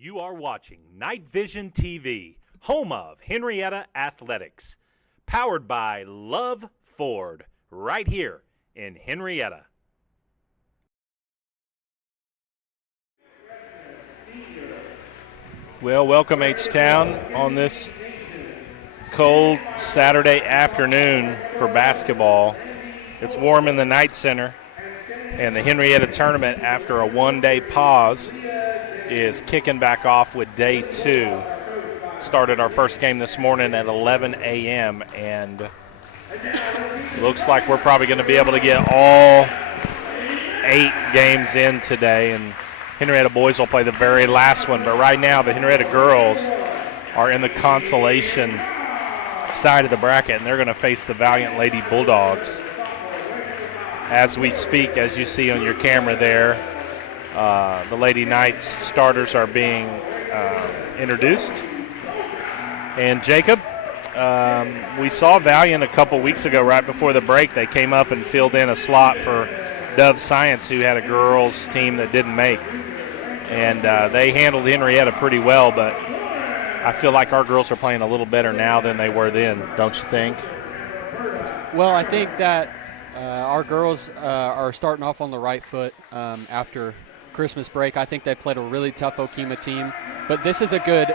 You are watching Night Vision TV, home of Henryetta Athletics, powered by Love Ford, right here in Henryetta. Well, welcome H-Town on this cold Saturday afternoon for basketball. It's warm in the Knight Center, and the Henryetta tournament, after a one-day pause, is kicking back off with day two. Started our first game this morning at 11 a.m., and looks like we're probably going to be able to get all 8 games in today, and Henryetta boys will play the very last one. But right now the Henryetta girls are in the consolation side of the bracket, and they're going to face the Valiant Lady Bulldogs. As we speak, as you see on your camera there, the Lady Knights starters are being introduced. And Jacob, we saw Valiant a couple weeks ago right before the break. They came up and filled in a slot for Dove Science, who had a girls team that didn't make. And they handled Henryetta pretty well, but I feel like our girls are playing a little better now than they were then, don't you think? Well, I think that our girls are starting off on the right foot after Christmas break. I think they played a really tough Okemah team, but this is a good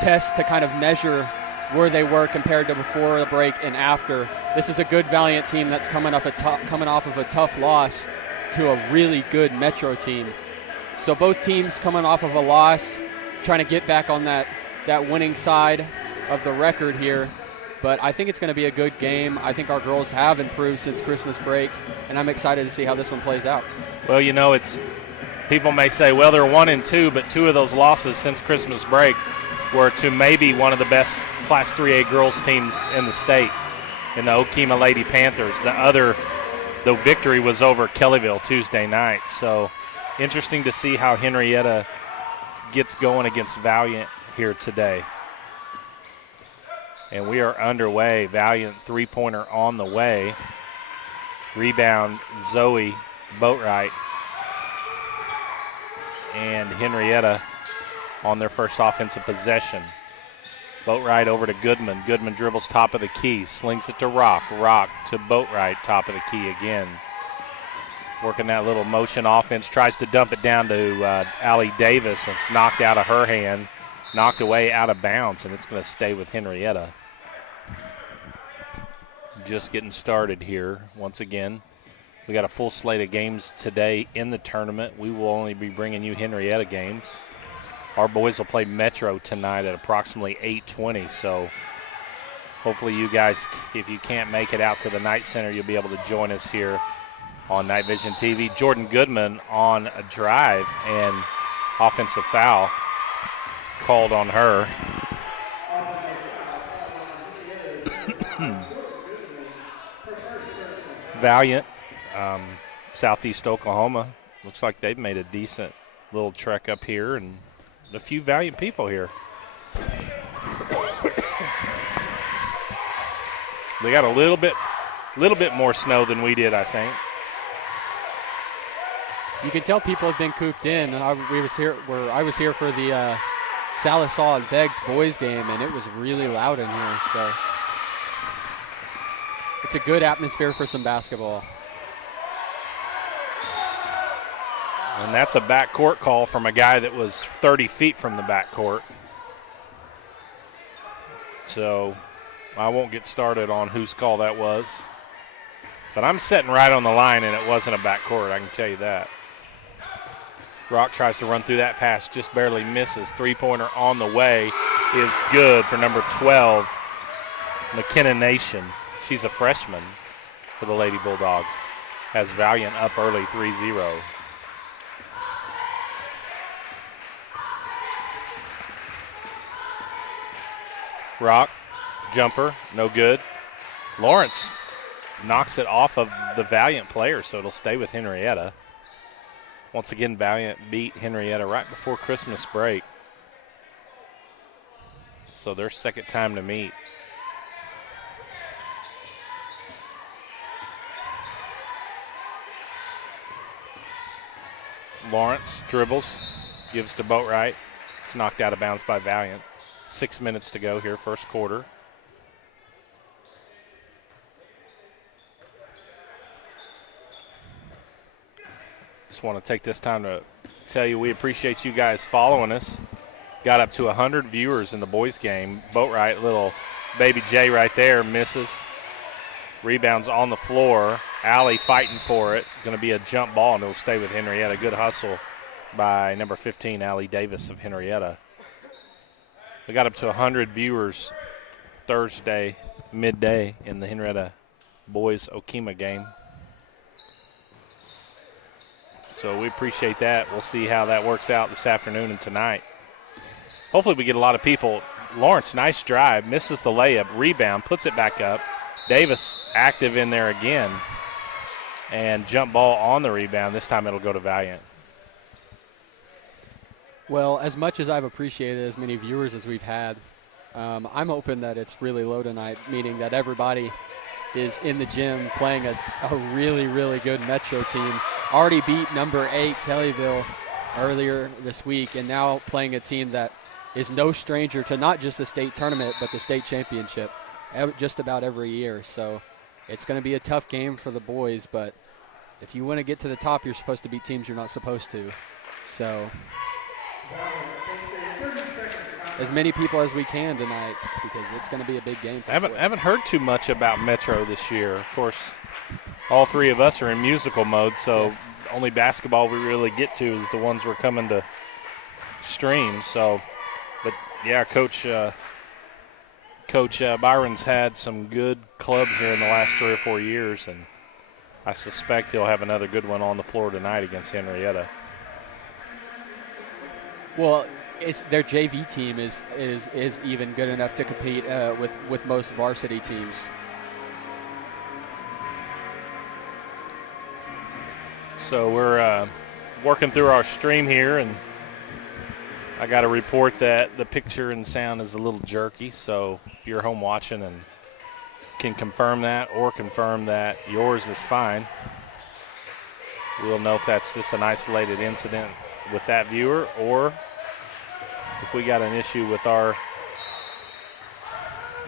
test to kind of measure where they were compared to before the break and after. This is a good Valiant team that's coming off of a tough loss to a really good Metro team. So both teams coming off of a loss, trying to get back on that winning side of the record here. But I think it's going to be a good game. I think our girls have improved since Christmas break, and I'm excited to see how this one plays out. Well, you know, people may say, well, they're 1-2, but 2 of those losses since Christmas break were to maybe one of the best Class 3A girls teams in the state, in the Okemah Lady Panthers. The victory was over Kellyville Tuesday night. So interesting to see how Henryetta gets going against Valiant here today. And we are underway. Valiant three-pointer on the way. Rebound, Zoe Boatwright. And Henryetta on their first offensive possession. Boatwright over to Goodman. Goodman dribbles top of the key, slings it to Rock. Rock to Boatwright, top of the key again. Working that little motion offense, tries to dump it down to Allie Davis, and it's knocked out of her hand, knocked away out of bounds, and it's going to stay with Henryetta. Just getting started here once again. We got a full slate of games today in the tournament. We will only be bringing you Henryetta games. Our boys will play Metro tonight at approximately 8:20, so hopefully you guys, if you can't make it out to the Knight Center, you'll be able to join us here on Night Vision TV. Jordan Goodman on a drive, and offensive foul called on her. Valiant, Southeast Oklahoma. Looks like they've made a decent little trek up here, and a few Valiant people here. They got a little bit more snow than we did, I think. You can tell people have been cooped in. I was here for the Salisaw and Beggs boys game, and it was really loud in here. So it's a good atmosphere for some basketball. And that's a backcourt call from a guy that was 30 feet from the backcourt. So I won't get started on whose call that was. But I'm sitting right on the line, and it wasn't a backcourt, I can tell you that. Rock tries to run through that pass, just barely misses. Three-pointer on the way is good for number 12, McKenna Nation. She's a freshman for the Lady Bulldogs. Has Valiant up early 3-0. Rock, jumper, no good. Lawrence knocks it off of the Valiant player, so it'll stay with Henryetta. Once again, Valiant beat Henryetta right before Christmas break. So their second time to meet. Lawrence dribbles, gives to Boatwright. It's knocked out of bounds by Valiant. 6 minutes to go here, first quarter. Just want to take this time to tell you we appreciate you guys following us. Got up to 100 viewers in the boys game. Boatwright, little baby J right there, misses. Rebounds on the floor. Allie fighting for it. Going to be a jump ball, and it'll stay with Henryetta. Good hustle by number 15, Allie Davis of Henryetta. We got up to 100 viewers Thursday midday in the Henryetta boys Okima game. So we appreciate that. We'll see how that works out this afternoon and tonight. Hopefully we get a lot of people. Lawrence, nice drive, misses the layup, rebound, puts it back up. Davis active in there again. And jump ball on the rebound. This time it'll go to Valiant. Well, as much as I've appreciated as many viewers as we've had, I'm hoping that it's really low tonight, meaning that everybody is in the gym playing a really, really good Metro team. Already beat number 8 Kellyville earlier this week, and now playing a team that is no stranger to not just the state tournament but the state championship just about every year. So it's going to be a tough game for the boys, but if you want to get to the top, you're supposed to beat teams you're not supposed to. So as many people as we can tonight, because it's going to be a big game for I haven't heard too much about Metro this year. Of course, all three of us are in musical mode, so only basketball we really get to is the ones we're coming to stream. So, but yeah, Coach Byron's had some good clubs here in the last 3 or 4 years, and I suspect he'll have another good one on the floor tonight against Henryetta. Well, their JV team is even good enough to compete with most varsity teams. So we're working through our stream here, and I got to report that the picture and sound is a little jerky. So if you're home watching and can confirm that or confirm that yours is fine, we'll know if that's just an isolated incident with that viewer, or if we got an issue with our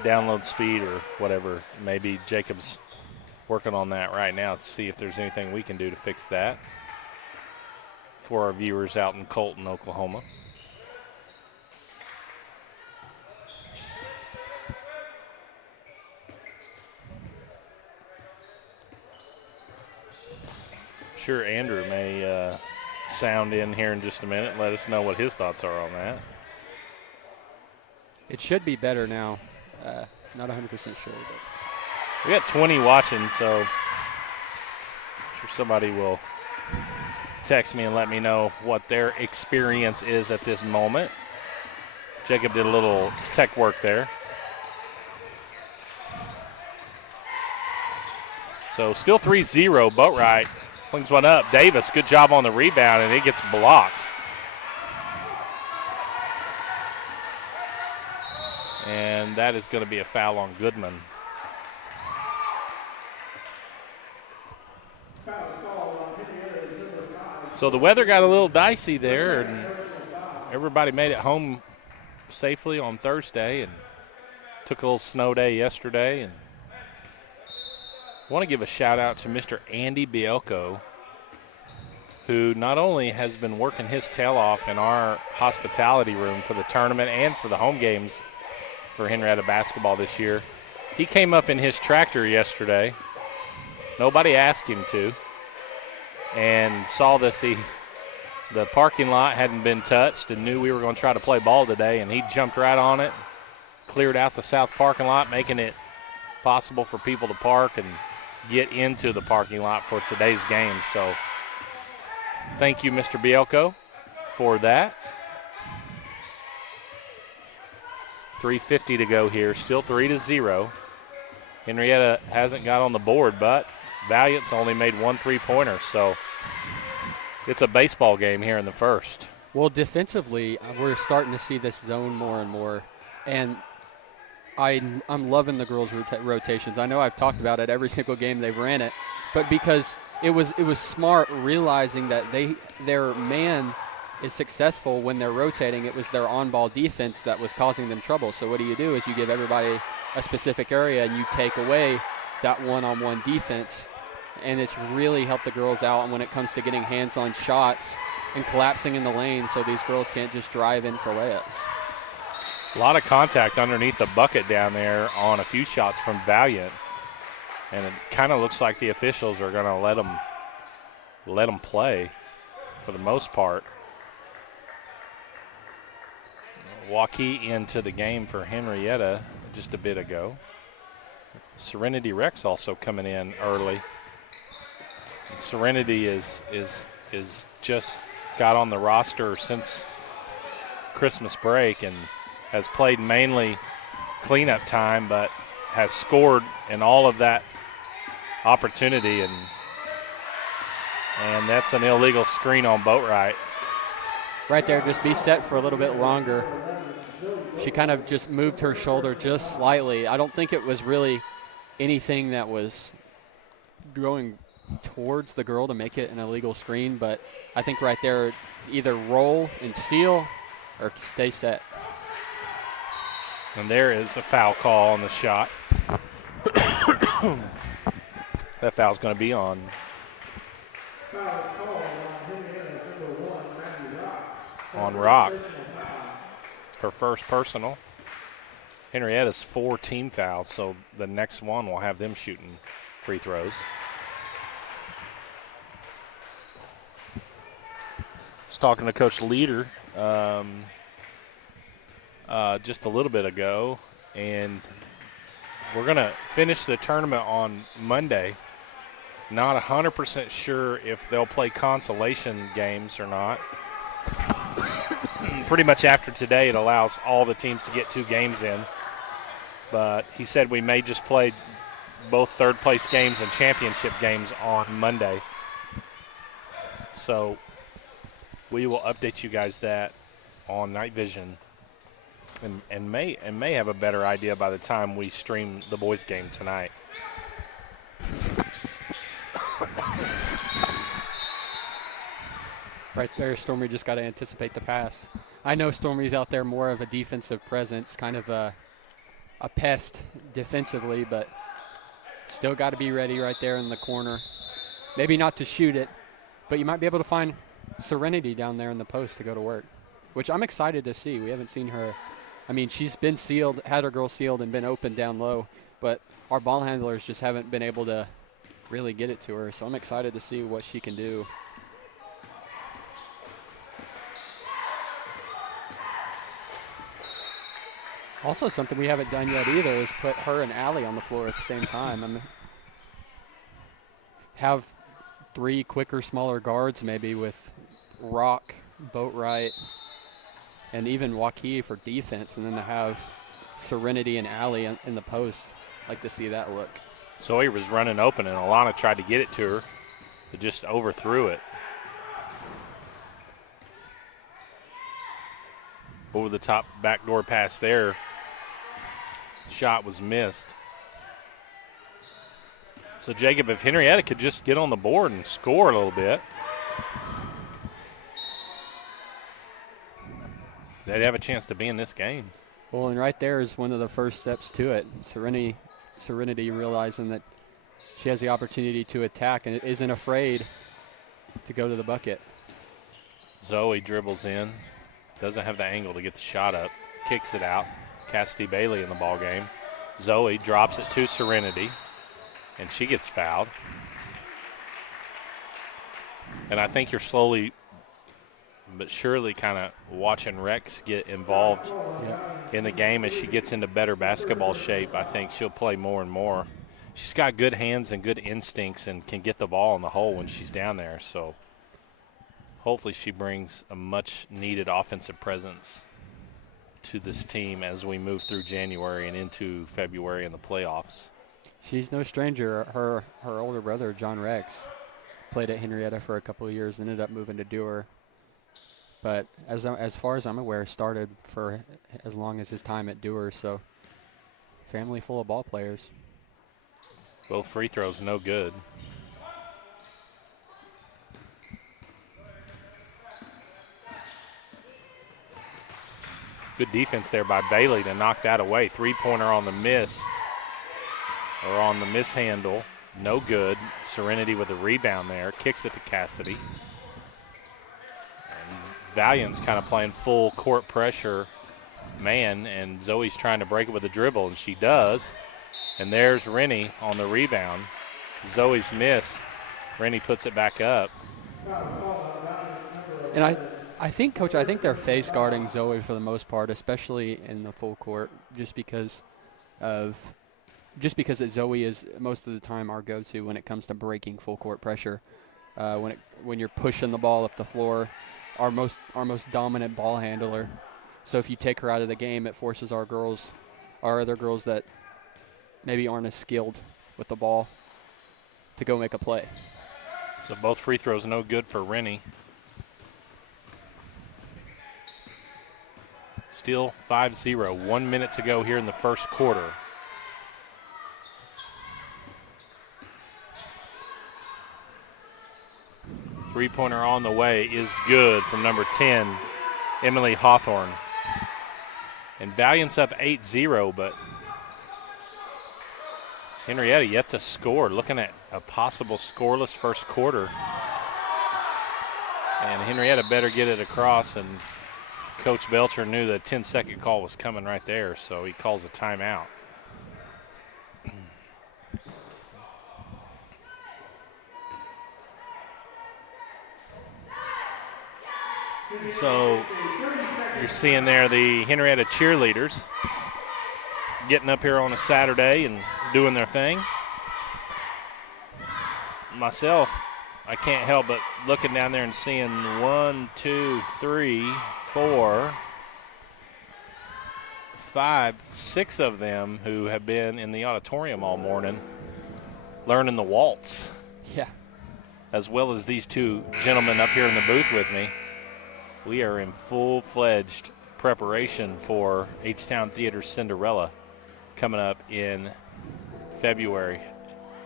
download speed or whatever. Maybe Jacob's working on that right now to see if there's anything we can do to fix that for our viewers out in Colton, Oklahoma. Sure, Andrew may sound in here in just a minute and let us know what his thoughts are on that. It should be better now. Not 100% sure. But. We got 20 watching, so I'm sure somebody will text me and let me know what their experience is at this moment. Jacob did a little tech work there. So still 3-0, Boatwright flings one up. Davis, good job on the rebound, and it gets blocked. And that is going to be a foul on Goodman. So the weather got a little dicey there, and everybody made it home safely on Thursday and took a little snow day yesterday. And I want to give a shout out to Mr. Andy Bielko, who not only has been working his tail off in our hospitality room for the tournament and for the home games for Henryetta basketball this year. He came up in his tractor yesterday. Nobody asked him to. And saw that the parking lot hadn't been touched and knew we were going to try to play ball today, and he jumped right on it, cleared out the south parking lot, making it possible for people to park and get into the parking lot for today's game. So thank you, Mr. Bielko, for that. 3:50 to go here, still 3-0. Henryetta hasn't got on the board, but Valiant's only made 1 3-pointer, so it's a baseball game here in the first. Well, defensively, we're starting to see this zone more and more, and I'm loving the girls' rotations. I know I've talked about it every single game they've ran it, but because it was smart realizing that their man is successful when they're rotating. It was their on-ball defense that was causing them trouble. So what you do is you give everybody a specific area and you take away that one-on-one defense, and it's really helped the girls out. And when it comes to getting hands-on shots and collapsing in the lane, so these girls can't just drive in for layups. A lot of contact underneath the bucket down there on a few shots from Valiant, and it kind of looks like the officials are going to let them play for the most part. Waukee into the game for Henryetta just a bit ago. Serenity Rex also coming in early. And Serenity is just got on the roster since Christmas break and has played mainly cleanup time, but has scored in all of that opportunity, and that's an illegal screen on Boatwright. Right there, just be set for a little bit longer. She kind of just moved her shoulder just slightly. I don't think it was really anything that was going towards the girl to make it an illegal screen, but I think right there, either roll and seal or stay set. And there is a foul call on the shot. That foul's going to be on Rock. Her first personal. Henrietta's 4 team fouls, so the next one will have them shooting free throws. I was talking to Coach Leader just a little bit ago, and we're going to finish the tournament on Monday. Not 100% sure if they'll play consolation games or not. Pretty much after today, it allows all the teams to get 2 games in. But he said we may just play both third-place games and championship games on Monday. So we will update you guys that on Night Vision, and may have a better idea by the time we stream the boys' game tonight. Right there, Stormy just got to anticipate the pass. I know Stormy's out there more of a defensive presence, kind of a pest defensively, but still got to be ready right there in the corner. Maybe not to shoot it, but you might be able to find Serenity down there in the post to go to work, which I'm excited to see. We haven't seen her. I mean, she's been sealed, had her girl sealed and been open down low, but our ball handlers just haven't been able to really get it to her, so I'm excited to see what she can do. Also, something we haven't done yet either is put her and Allie on the floor at the same time. Have 3 quicker, smaller guards maybe with Rock, Boatwright, and even Waukee for defense, and then to have Serenity and Allie in the post. Like to see that look. Zoe was running open, and Alana tried to get it to her, but just overthrew it. Over the top backdoor pass there. Shot was missed. So, Jacob, if Henrietta could just get on the board and score a little bit, they'd have a chance to be in this game. Well, and right there is one of the first steps to it. Serenity realizing that she has the opportunity to attack and isn't afraid to go to the bucket. Zoe dribbles in, doesn't have the angle to get the shot up, kicks it out. Cassidy Bailey in the ball game. Zoe drops it to Serenity, and she gets fouled. And I think you're slowly but surely kind of watching Rex get involved in the game as she gets into better basketball shape. I think she'll play more and more. She's got good hands and good instincts and can get the ball in the hole when she's down there. So hopefully she brings a much-needed offensive presence to this team as we move through January and into February in the playoffs. She's no stranger. Her older brother, John Rex, played at Henrietta for a couple of years, ended up moving to Dewar. But as far as I'm aware, started for as long as his time at Dewar. So family full of ball players. Both free throws no good. Good defense there by Bailey to knock that away. Three-pointer on the miss, or on the mishandle. No good. Serenity with a rebound there. Kicks it to Cassidy. And Valiant's kind of playing full court pressure man, and Zoe's trying to break it with a dribble, and she does. And there's Rennie on the rebound. Zoe's miss. Rennie puts it back up. And I think, Coach, I think they're face guarding Zoe for the most part, especially in the full court, just because Zoe is most of the time our go-to when it comes to breaking full court pressure. When you're pushing the ball up the floor, our most dominant ball handler. So if you take her out of the game, it forces our other girls that maybe aren't as skilled with the ball to go make a play. So both free throws no good for Rennie. Still 5-0. 1 minute to go here in the first quarter. Three-pointer on the way is good from number 10, Emily Hawthorne. And Valiant's up 8-0, but Henryetta yet to score. Looking at a possible scoreless first quarter. And Henryetta better get it across, and Coach Belcher knew the 10-second call was coming right there, so he calls a timeout. So you're seeing there the Henryetta cheerleaders getting up here on a Saturday and doing their thing. Myself, I can't help but looking down there and seeing 1, 2, 3, 4, 5, 6 of them who have been in the auditorium all morning learning the waltz. Yeah. As well as these two gentlemen up here in the booth with me. We are in full-fledged preparation for H-Town Theater's Cinderella coming up in February.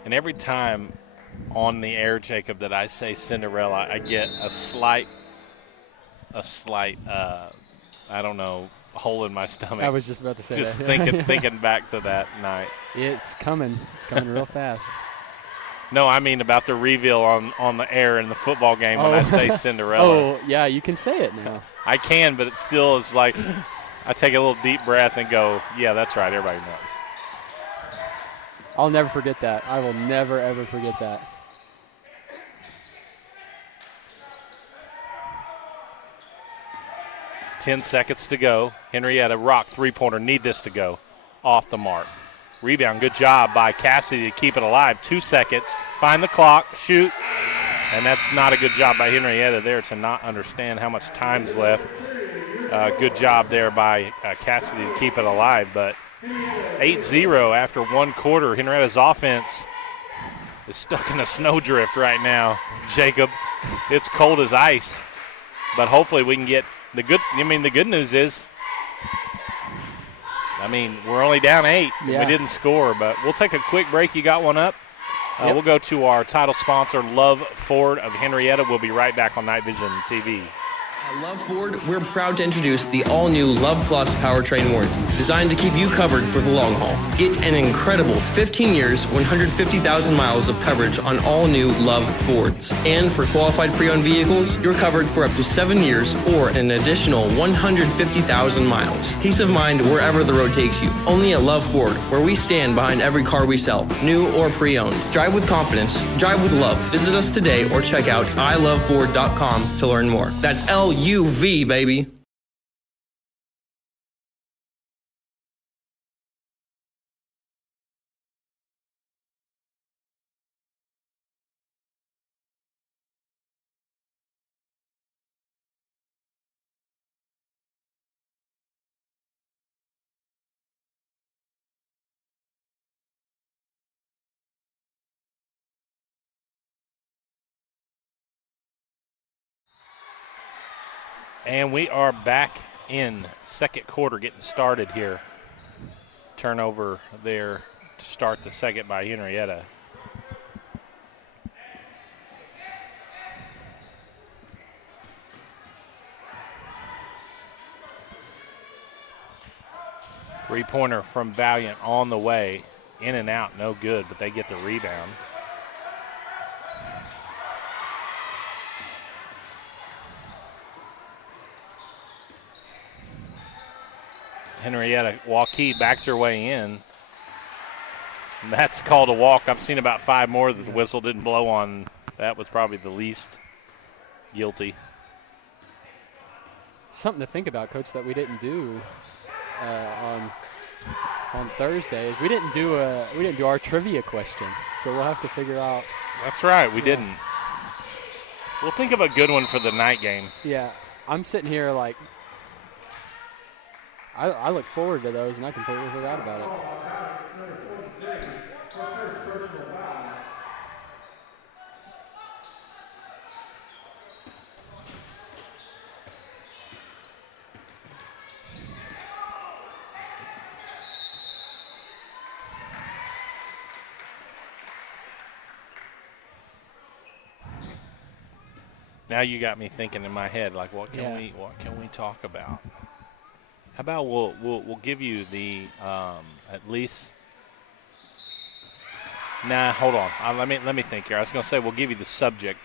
And every time on the air, Jacob, that I say Cinderella, I get a slight, I don't know, hole in my stomach. I was just about to say just that. thinking back to that night. It's coming. It's coming real fast. No, I mean about the reveal on the air in the football game when I say Cinderella. Oh, yeah, you can say it now. I can, but it still is like I take a little deep breath and go, yeah, that's right, everybody knows. I'll never forget that. I will never, ever forget that. Ten seconds to go. Henryetta, rock three-pointer, need this to go. Off the mark. Rebound, good job by Cassidy to keep it alive. 2 seconds, find the clock, shoot. And that's not a good job by Henryetta there to not understand how much time's left. Good job there by Cassidy to keep it alive. But 8-0 after one quarter. Henrietta's offense is stuck in a snowdrift right now, Jacob. It's cold as ice. But hopefully we can get the good news is, we're only down 8. Yeah. We didn't score, but we'll take a quick break. You got one up? Yep. We'll go to our title sponsor, Love Ford of Henryetta. We'll be right back on Night Vision TV. At Love Ford, we're proud to introduce the all-new Love Plus powertrain warranty, designed to keep you covered for the long haul. Get an incredible 15 years, 150,000 miles of coverage on all new Love Fords. And for qualified pre-owned vehicles, you're covered for up to 7 years or an additional 150,000 miles. Peace of mind wherever the road takes you. Only at Love Ford, where we stand behind every car we sell, new or pre-owned. Drive with confidence. Drive with love. Visit us today or check out iloveford.com to learn more. That's LUV, baby. And we are back in second quarter getting started here. Turnover there to start the second by Henryetta. Three-pointer from Valiant on the way. In and out, no good, but they get the rebound. Henryetta Waukee backs her way in. That's called a walk. I've seen about 5 more that the whistle didn't blow on. That was probably the least guilty. Something to think about, Coach, that we didn't do on Thursday is we didn't do our trivia question. So we'll have to figure out. That's right, we didn't. We'll think of a good one for the night game. Yeah, I'm sitting here like I look forward to those, and I completely forgot about it. Now you got me thinking in my head, like, what can we talk about? How about we'll give you the at least. Nah, hold on. Let me think here. I was going to say we'll give you the subject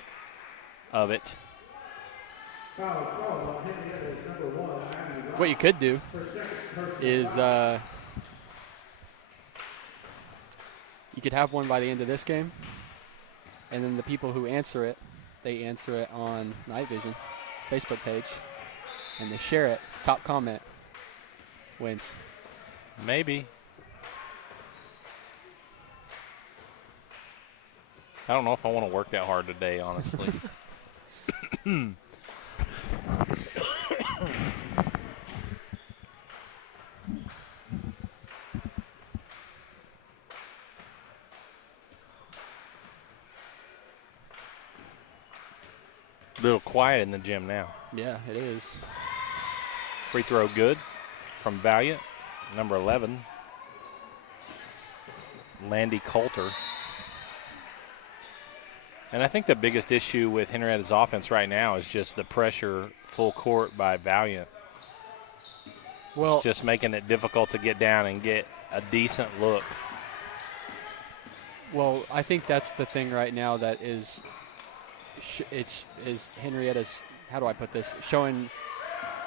of it. What you could do is you could have one by the end of this game, and then the people who answer it, they answer it on Night Vision Facebook page, and they share it. Top comment wins. Maybe. I don't know if I want to work that hard today, honestly. A little quiet in the gym now. Yeah, it is. Free throw good from Valiant, number 11, Landy Coulter. And I think the biggest issue with Henrietta's offense right now is just the pressure full court by Valiant. Well, it's just making it difficult to get down and get a decent look. Well, I think that's the thing right now that is Henrietta's, how do I put this, showing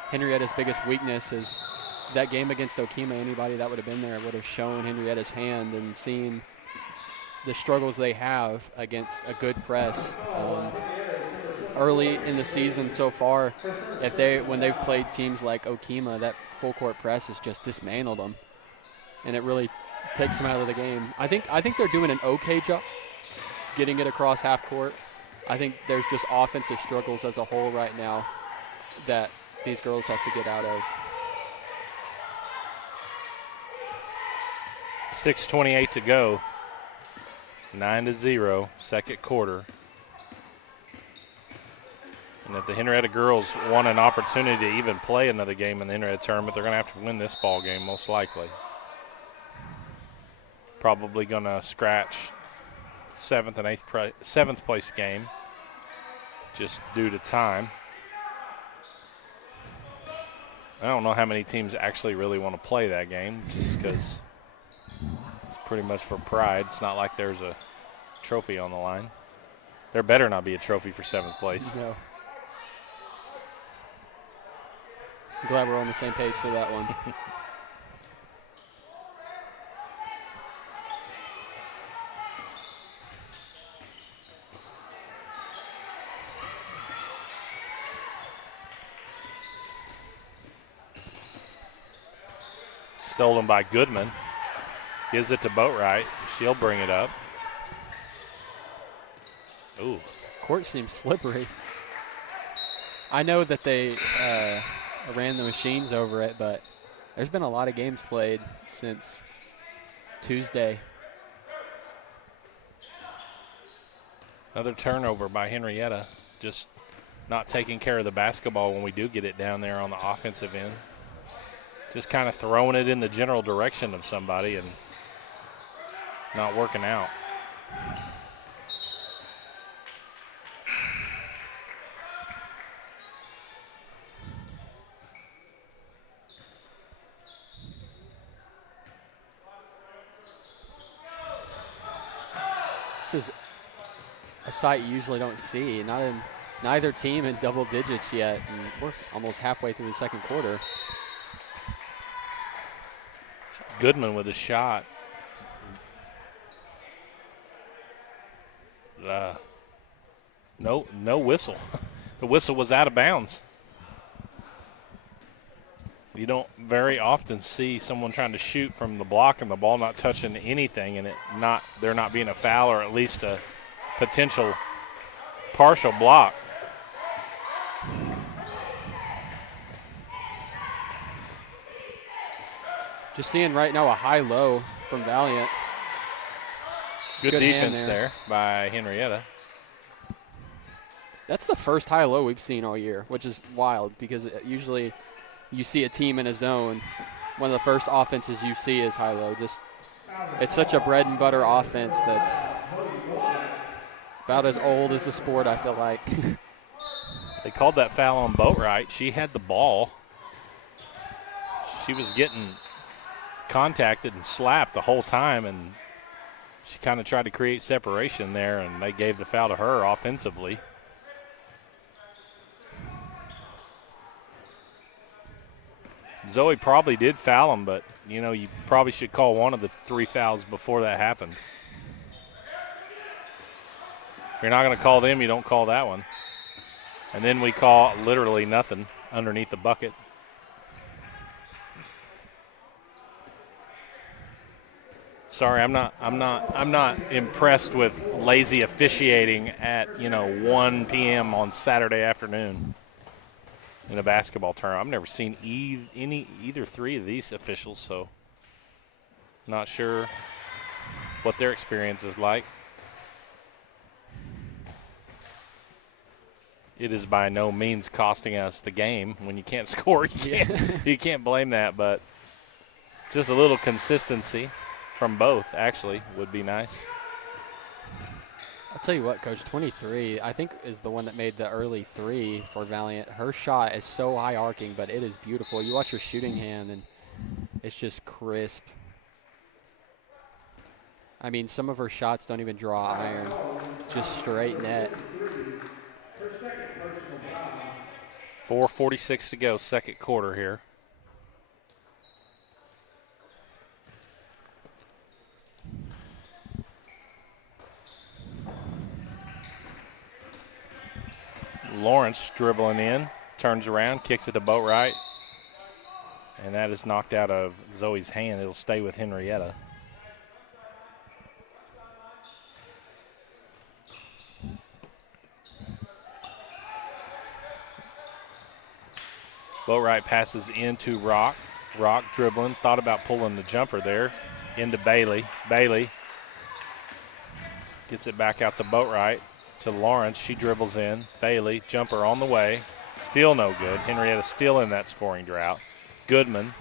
Henrietta's biggest weakness is that game against Okima. Anybody that would have been there would have shown Henrietta's hand and seen the struggles they have against a good press. Early in the season so far, when they've played teams like Okima, that full court press has just dismantled them, and it really takes them out of the game. I think they're doing an okay job getting it across half court. I think there's just offensive struggles as a whole right now that these girls have to get out of. 6:28 to go. 9-0, second quarter. And if the Henrietta girls want an opportunity to even play another game in the Henrietta tournament, they're going to have to win this ball game, most likely. Probably going to scratch seventh place game just due to time. I don't know how many teams actually really want to play that game, just because it's pretty much for pride. It's not like there's a trophy on the line. There better not be a trophy for 7th place. No. I'm glad we're on the same page for that one. Stolen by Goodman. Gives it to Boatwright. She'll bring it up. Ooh. Court seems slippery. I know that they ran the machines over it, but there's been a lot of games played since Tuesday. Another turnover by Henrietta. Just not taking care of the basketball when we do get it down there on the offensive end. Just kind of throwing it in the general direction of somebody and not working out. This is a sight you usually don't see. Neither team in double digits yet, and we're almost halfway through the second quarter. Goodman with a shot. No whistle. The whistle was out of bounds. You don't very often see someone trying to shoot from the block and the ball not touching anything and there not being a foul or at least a potential partial block. Just seeing right now a high-low from Valiant. Good defense hand there by Henryetta. That's the first high-low we've seen all year, which is wild because usually you see a team in a zone. One of the first offenses you see is high-low. It's such a bread-and-butter offense that's about as old as the sport, I feel like. They called that foul on Boatwright. She had the ball. She was getting contacted and slapped the whole time, and she kind of tried to create separation there, and they gave the foul to her offensively. Zoe probably did foul him, but, you probably should call one of the 3 fouls before that happened. If you're not going to call them, you don't call that one. And then we call literally nothing underneath the bucket. Sorry, I'm not impressed with lazy officiating at 1 p.m. on Saturday afternoon in a basketball tournament. I've never seen either 3 of these officials, so not sure what their experience is like. It is by no means costing us the game. When you can't score, you can't blame that, but just a little consistency from both actually would be nice. I'll tell you what, Coach, 23, I think, is the one that made the early 3 for Valiant. Her shot is so high arcing, but it is beautiful. You watch her shooting hand, and it's just crisp. I mean, some of her shots don't even draw iron, just straight net. 4:46 to go, second quarter here. Lawrence dribbling in, turns around, kicks it to Boatwright, and that is knocked out of Zoe's hand. It'll stay with Henryetta. Boatwright passes into Rock. Rock dribbling, thought about pulling the jumper there into Bailey. Bailey gets it back out to Boatwright. To Lawrence, she dribbles in. Bailey, jumper on the way. Still no good. Henryetta still in that scoring drought. Goodman.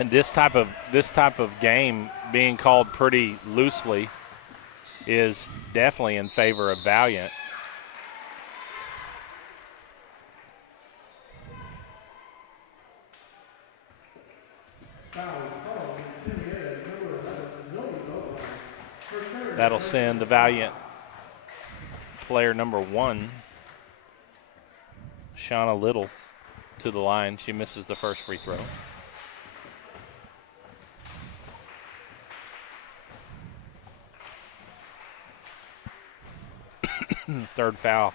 And this type of game being called pretty loosely is definitely in favor of Valiant. That'll send the Valiant player number 1, Shauna Little, to the line. She misses the first free throw. Third foul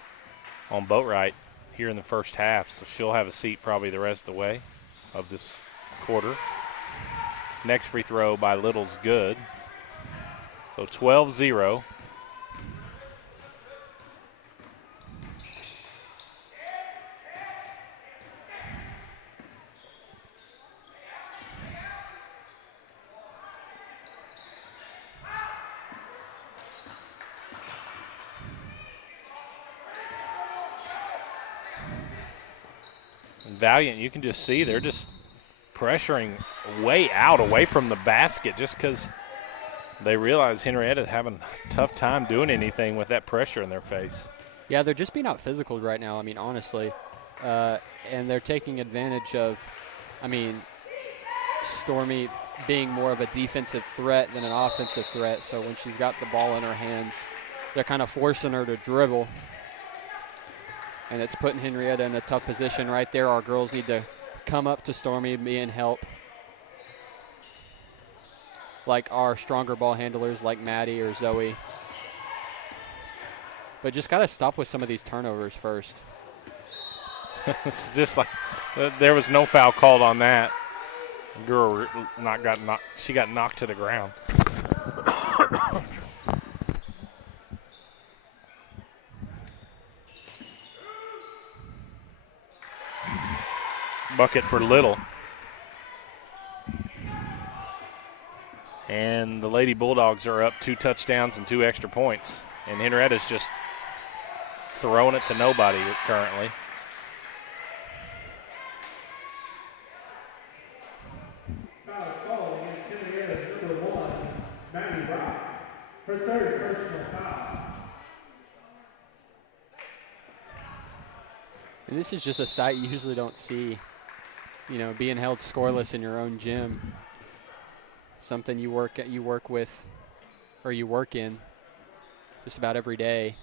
on Boatwright here in the first half, so she'll have a seat probably the rest of the way of this quarter. Next free throw by Little's good. So 12-0. And Valiant, you can just see they're just pressuring way out, away from the basket, just because they realize Henryetta having a tough time doing anything with that pressure in their face. Yeah, they're just being out physical right now, I mean, honestly. And they're taking advantage of, I mean, Stormy being more of a defensive threat than an offensive threat. So when she's got the ball in her hands, they're kind of forcing her to dribble. And it's putting Henryetta in a tough position right there. Our girls need to come up to Stormy and be in help. Like our stronger ball handlers like Maddie or Zoe. But just got to stop with some of these turnovers first. It's just like there was no foul called on that. Girl she got knocked to the ground. Bucket for Little. And the Lady Bulldogs are up 2 touchdowns and 2 extra points. And Henrietta's just throwing it to nobody currently. Her third personal foul. And this is just a sight you usually don't see, you know, being held scoreless in your own gym. Something you work with, or you work in just about every day.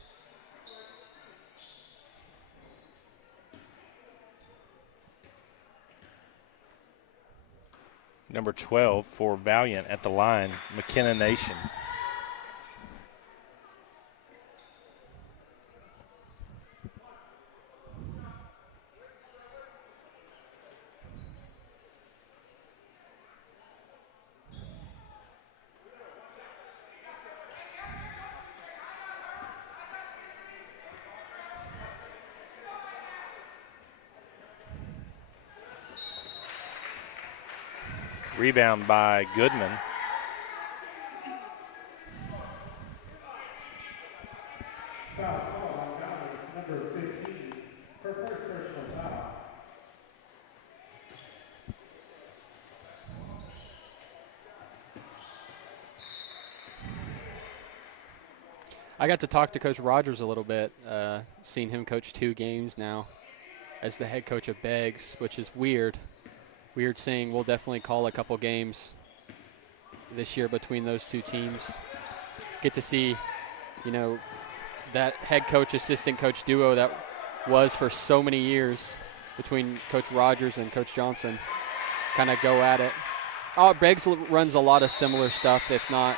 Number 12 for Valiant at the line, McKenna Nation. Rebound by Goodman. Foul on Dobbins, number 15. Her first personal foul. I got to talk to Coach Rogers a little bit, seen him coach 2 games now as the head coach of Beggs, which is weird. Weird seeing. We'll definitely call a couple games this year between those 2 teams. Get to see, you know, that head coach, assistant coach duo that was for so many years between Coach Rogers and Coach Johnson kind of go at it. Oh, Beggs runs a lot of similar stuff, if not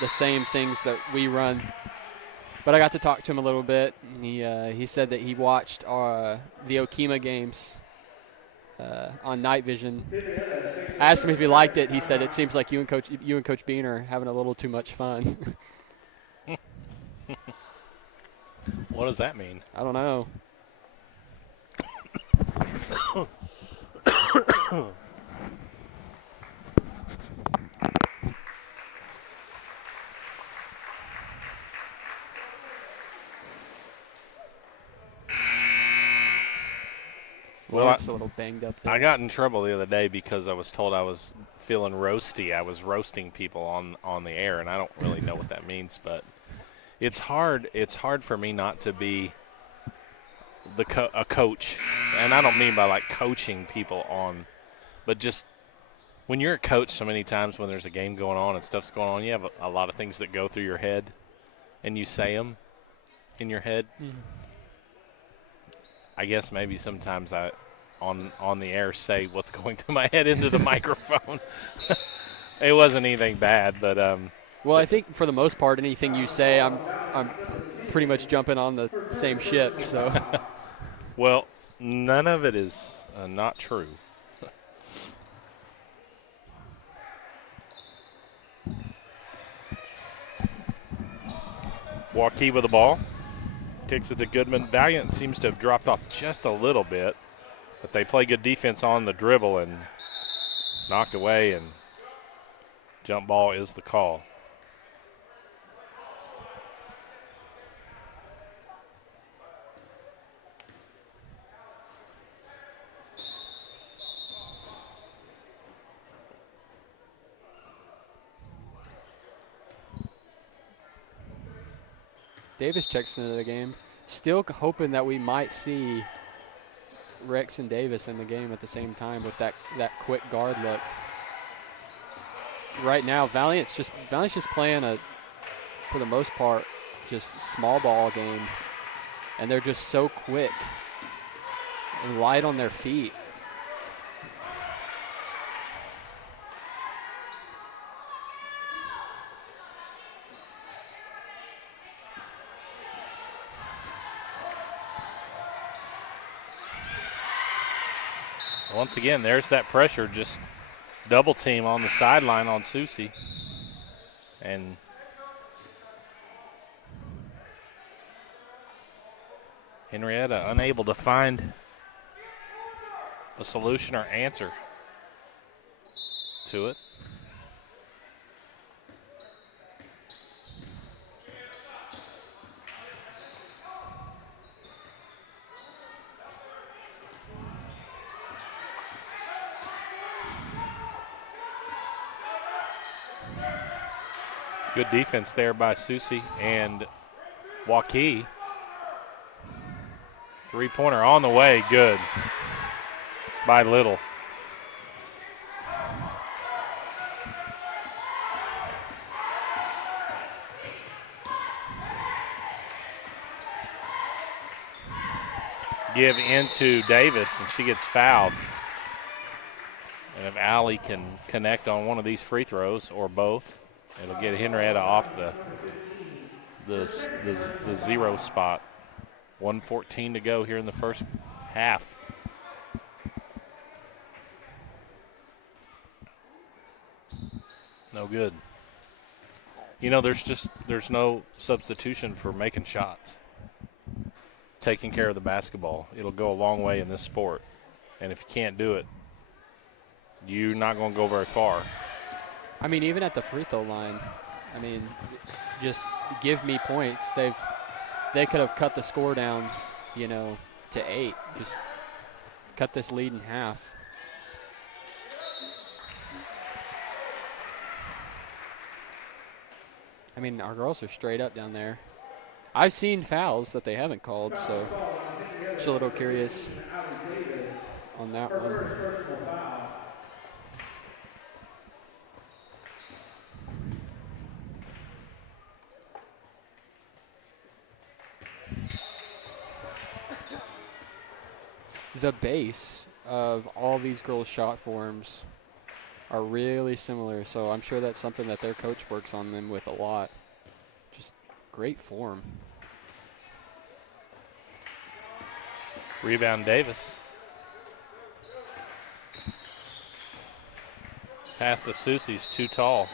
the same things that we run. But I got to talk to him a little bit. He said that he watched the Okima games on night vision. I asked him if he liked it. He said it seems like you and Coach Bean are having a little too much fun. What does that mean? I don't know. Well, it's a little banged up there. I got in trouble the other day because I was told I was feeling roasty. I was roasting people on the air, and I don't really know what that means, but it's hard. It's hard for me not to be a coach, and I don't mean by like coaching people on, but just when you're a coach, so many times when there's a game going on and stuff's going on, you have a lot of things that go through your head, and you say them in your head. Mm-hmm. I guess maybe sometimes I, on the air, say what's going through my head into the microphone. It wasn't anything bad, but well, I think for the most part, anything you say, I'm pretty much jumping on the same ship. So, well, none of it is not true. Waukee with the ball. Kicks it to Goodman. Valiant seems to have dropped off just a little bit, but they play good defense on the dribble and knocked away, and jump ball is the call. Davis checks into the game. Still hoping that we might see Rex and Davis in the game at the same time with that quick guard look. right now, Valiant's just playing for the most part, just small ball game, and they're just so quick and light on their feet. Once again, there's that pressure, just double team on the sideline on Susie. And Henryetta unable to find a solution or answer to it. Good defense there by Susie and Waukee. Three-pointer on the way, good by Little. Give into Davis, and she gets fouled. And if Allie can connect on one of these free throws or both, it'll get Henryetta off the zero spot. 1:14 to go here in the first half. No good. You know, there's no substitution for making shots. Taking care of the basketball. It'll go a long way in this sport. And if you can't do it, you're not going to go very far. I mean, even at the free throw line, I mean, just give me points. They could have cut the score down, to 8. Just cut this lead in half. I mean, our girls are straight up down there. I've seen fouls that they haven't called, so just a little curious on that one. The base of all these girls' shot forms are really similar, so I'm sure that's something that their coach works on them with a lot. Just great form. Rebound Davis. Pass to Susie's too tall.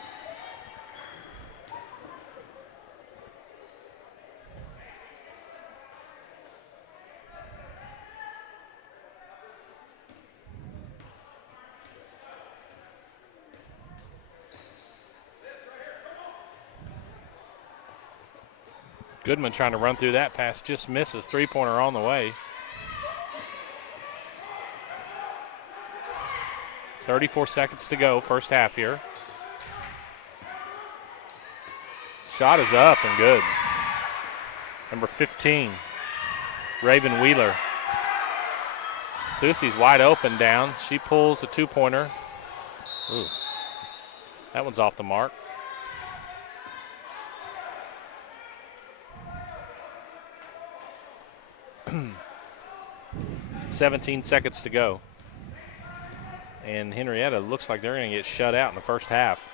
Goodman trying to run through that pass, just misses. Three-pointer on the way. 34 seconds to go, first half here. Shot is up and good. Number 15, Raven Wheeler. Susie's wide open down. She pulls a two-pointer. Ooh, that one's off the mark. 17 seconds to go. And Henryetta looks like they're going to get shut out in the first half.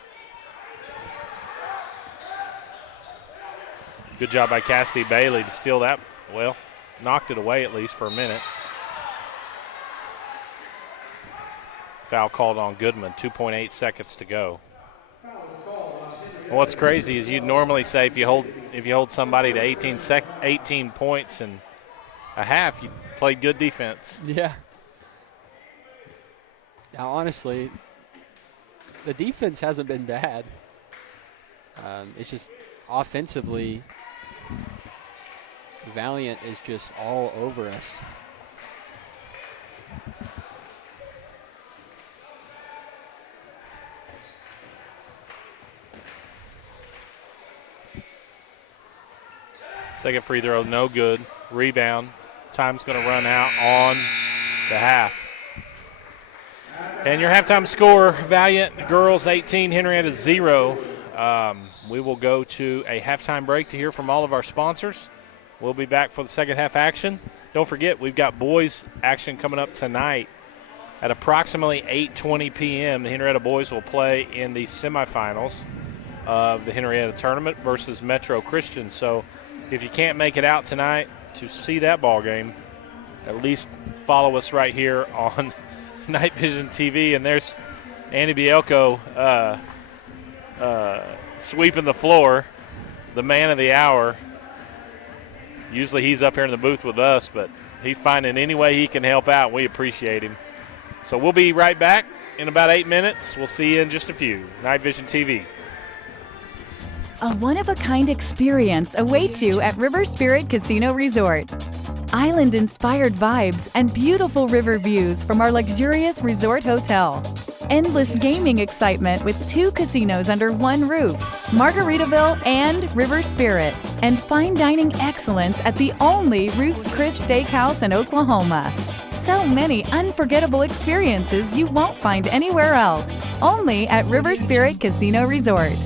Good job by Cassidy Bailey to steal that. Well, knocked it away at least for a minute. Foul called on Goodman, 2.8 seconds to go. And what's crazy is you'd normally say if you hold somebody to 18 points and a half, you played good defense. Yeah. Now, honestly, the defense hasn't been bad. It's just offensively, Valiant is just all over us. Second free throw, no good. Rebound. Time's going to run out on the half. And your halftime score, Valiant Girls 18, Henryetta 0. We will go to a halftime break to hear from all of our sponsors. We'll be back for the second half action. Don't forget, we've got boys action coming up tonight at approximately 8:20 p.m. The Henryetta boys will play in the semifinals of the Henryetta tournament versus Metro Christian. So if you can't make it out tonight to see that ball game, at least follow us right here on Night Vision TV. And there's Andy Bielko sweeping the floor, the man of the hour. Usually he's up here in the booth with us, but he's finding any way he can help out. We appreciate him. So we'll be right back in about 8 minutes. We'll see you in just a few. Night Vision TV. A one-of-a-kind experience awaits you at River Spirit Casino Resort. Island-inspired vibes and beautiful river views from our luxurious resort hotel. Endless gaming excitement with 2 casinos under one roof, Margaritaville and River Spirit. And fine dining excellence at the only Ruth's Chris Steakhouse in Oklahoma. So many unforgettable experiences you won't find anywhere else. Only at River Spirit Casino Resort.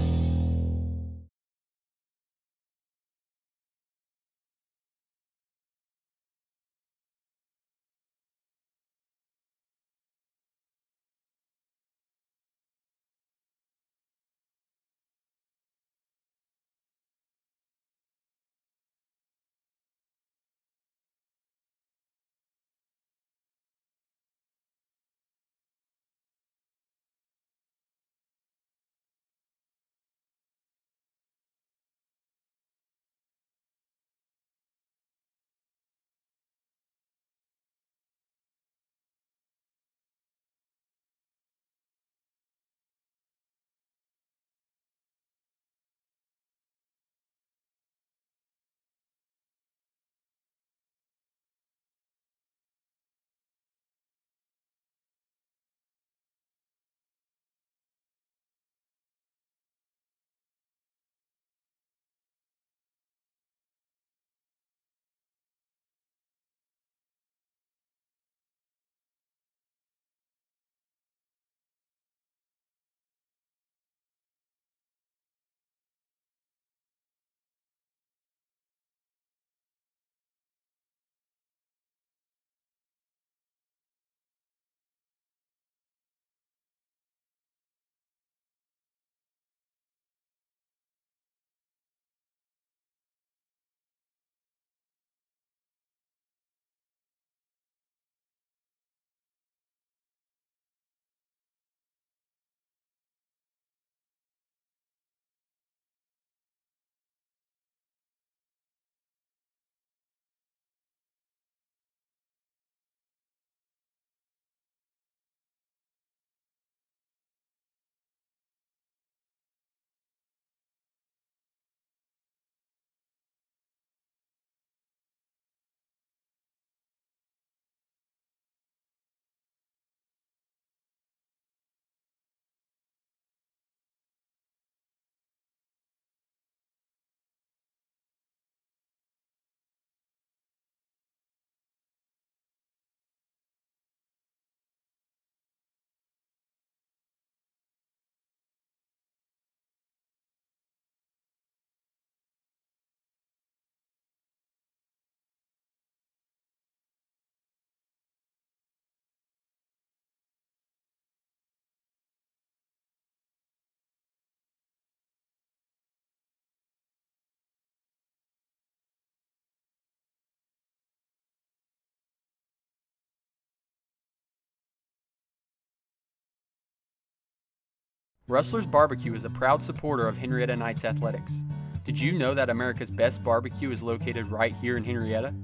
Rustler's Barbecue is a proud supporter of Henryetta Knights Athletics. Did you know that America's best barbecue is located right here in Henryetta?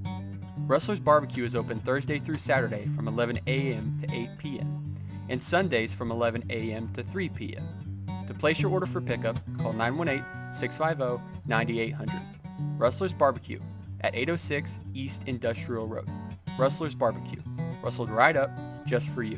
Rustler's Barbecue is open Thursday through Saturday from 11 a.m. to 8 p.m. and Sundays from 11 a.m. to 3 p.m. To place your order for pickup, call 918-650-9800. Rustler's Barbecue at 806 East Industrial Road. Rustler's Barbecue. Rustled right up just for you.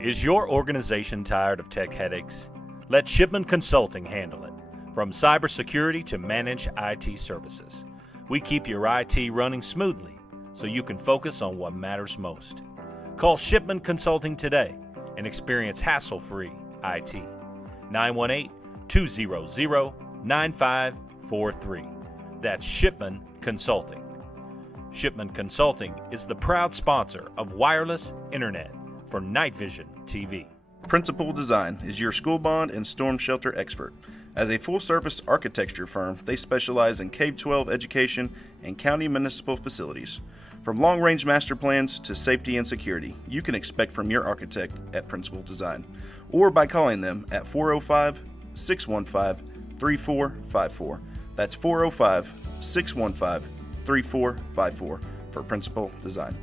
Is your organization tired of tech headaches? Let Shipman Consulting handle it. From cybersecurity to managed IT services, we keep your IT running smoothly so you can focus on what matters most. Call Shipman Consulting today and experience hassle-free IT. 918-200-9543. That's Shipman Consulting. Shipman Consulting is the proud sponsor of wireless internet for Night Vision TV. Principal Design is your school bond and storm shelter expert. As a full-service architecture firm, they specialize in K-12 education and county municipal facilities. From long-range master plans to safety and security, you can expect from your architect at Principal Design, or by calling them at 405-615-3454. That's 405-615-3454 for Principal Design.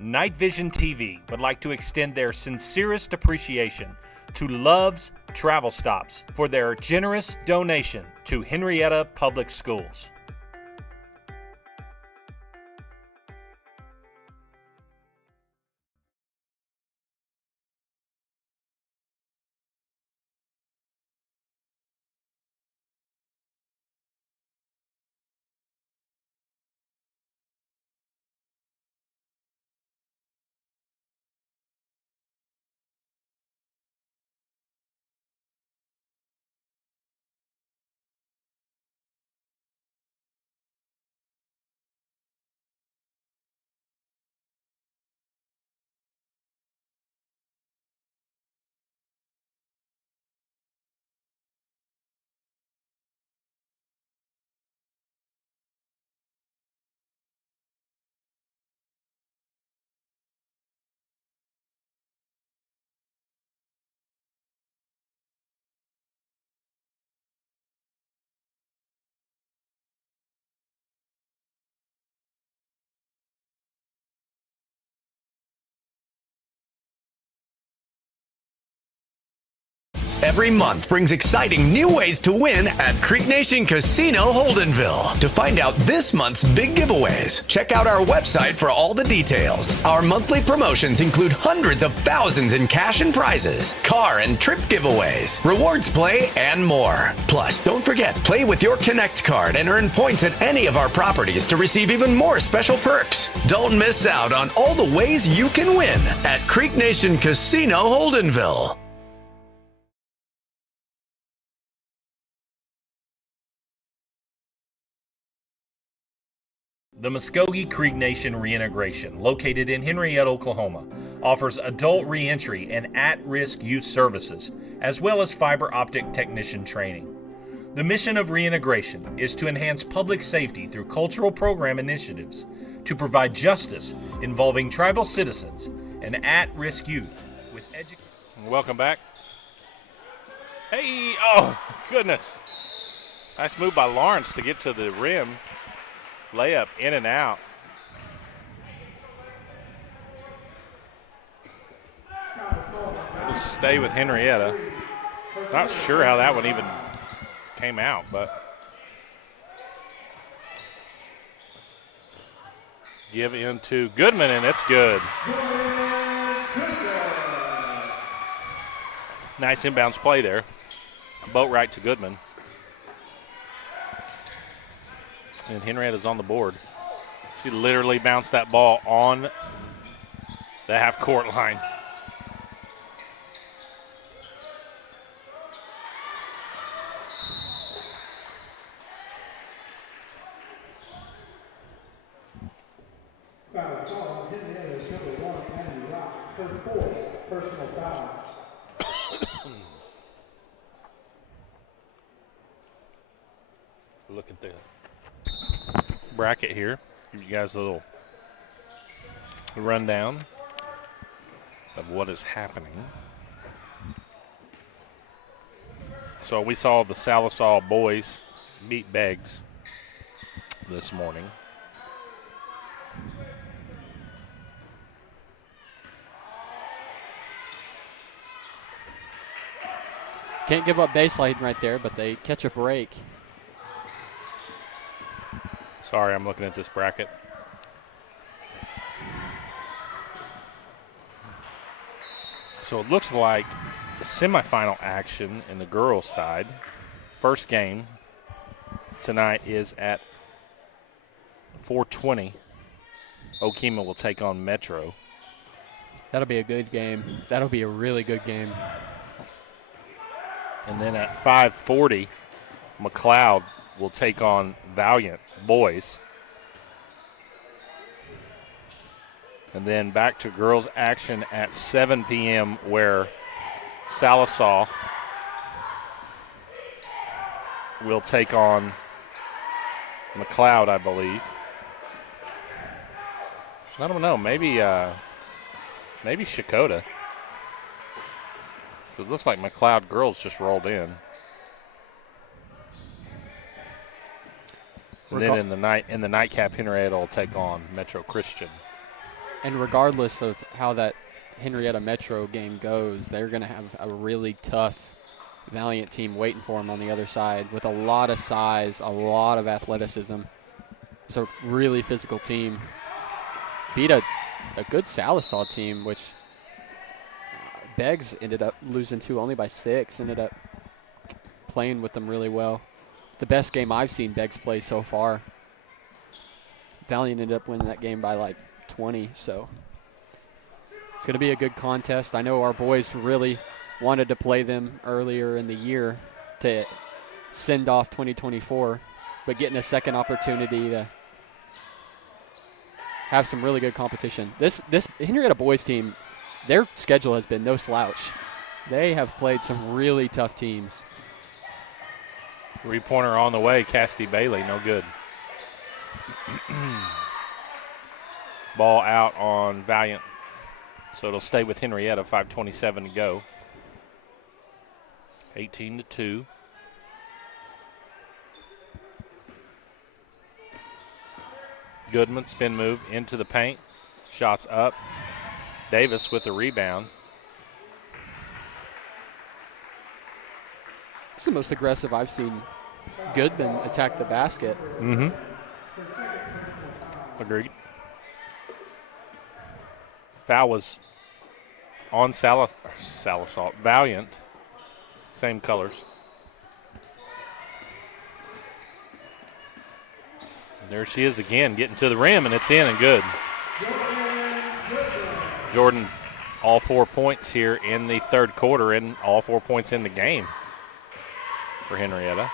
Night Vision TV would like to extend their sincerest appreciation to Love's Travel Stops for their generous donation to Henryetta Public Schools. Every month brings exciting new ways to win at Creek Nation Casino Holdenville. To find out this month's big giveaways, check out our website for all the details. Our monthly promotions include hundreds of thousands in cash and prizes, car and trip giveaways, rewards play, and more. Plus, don't forget, play with your Connect card and earn points at any of our properties to receive even more special perks. Don't miss out on all the ways you can win at Creek Nation Casino Holdenville. The Muskogee Creek Nation Reintegration, located in Henryetta, Oklahoma, offers adult reentry and at-risk youth services, as well as fiber optic technician training. The mission of reintegration is to enhance public safety through cultural program initiatives, to provide justice involving tribal citizens and at-risk youth with education. Welcome back. Hey, oh, goodness. Nice move by Lawrence to get to the rim. Layup in and out. It'll stay with Henryetta. Not sure how that one even came out, but give into Goodman, and it's good. Nice inbounds play there. Boat right to Goodman. And Henrietta's on the board. She literally bounced that ball on the half-court line. Foul is called on Henrietta's number 1, Andy Rock, her 4th personal foul. Look at the bracket here. Give you guys a little rundown of what is happening. So we saw the Salisaw boys beat Beggs this morning. Can't give up baseline right there, but they catch a break. Sorry, I'm looking at this bracket. So it looks like the semifinal action in the girls' side. First game tonight is at 4:20. Okima will take on Metro. That'll be a good game. That'll be a really good game. And then at 5:40, McLeod will take on Valiant boys. And then back to girls action at 7 p.m. where Salisaw will take on McLeod, I believe. I don't know, maybe Shakota. It looks like McLeod girls just rolled in. And then in the nightcap, Henryetta will take on Metro Christian. And regardless of how that Henryetta Metro game goes, they're going to have a really tough Valiant team waiting for them on the other side with a lot of size, a lot of athleticism. It's a really physical team. Beat a good Salisaw team, which Beggs ended up losing to only by 6, ended up playing with them really well. The best game I've seen Beggs play so far. Valiant ended up winning that game by like 20, so it's going to be a good contest. I know our boys really wanted to play them earlier in the year to send off 2024, but getting a second opportunity to have some really good competition. This Henryetta boys team, their schedule has been no slouch. They have played some really tough teams. 3-pointer on the way, Cassidy Bailey, no good. Ball out on Valiant, so it'll stay with Henryetta, 5:27 to go. 18-2. Goodman, spin move into the paint. Shots up. Davis with the rebound. It's the most aggressive I've seen Goodman attack the basket. Mm-hmm. Agreed. Foul was on Salisaw. Valiant. Same colors. And there she is again, getting to the rim, and it's in and good. Jordan, all 4 points here in the third quarter and all 4 points in the game for Henryetta.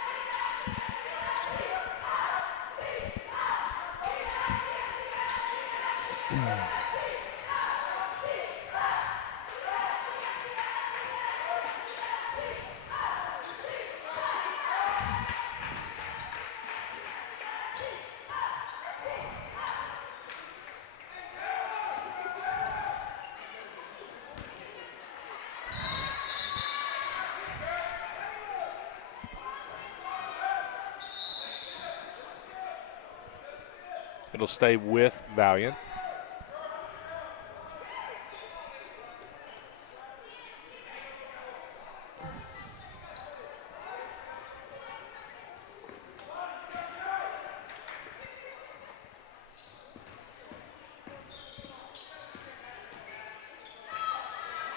It'll stay with Valiant.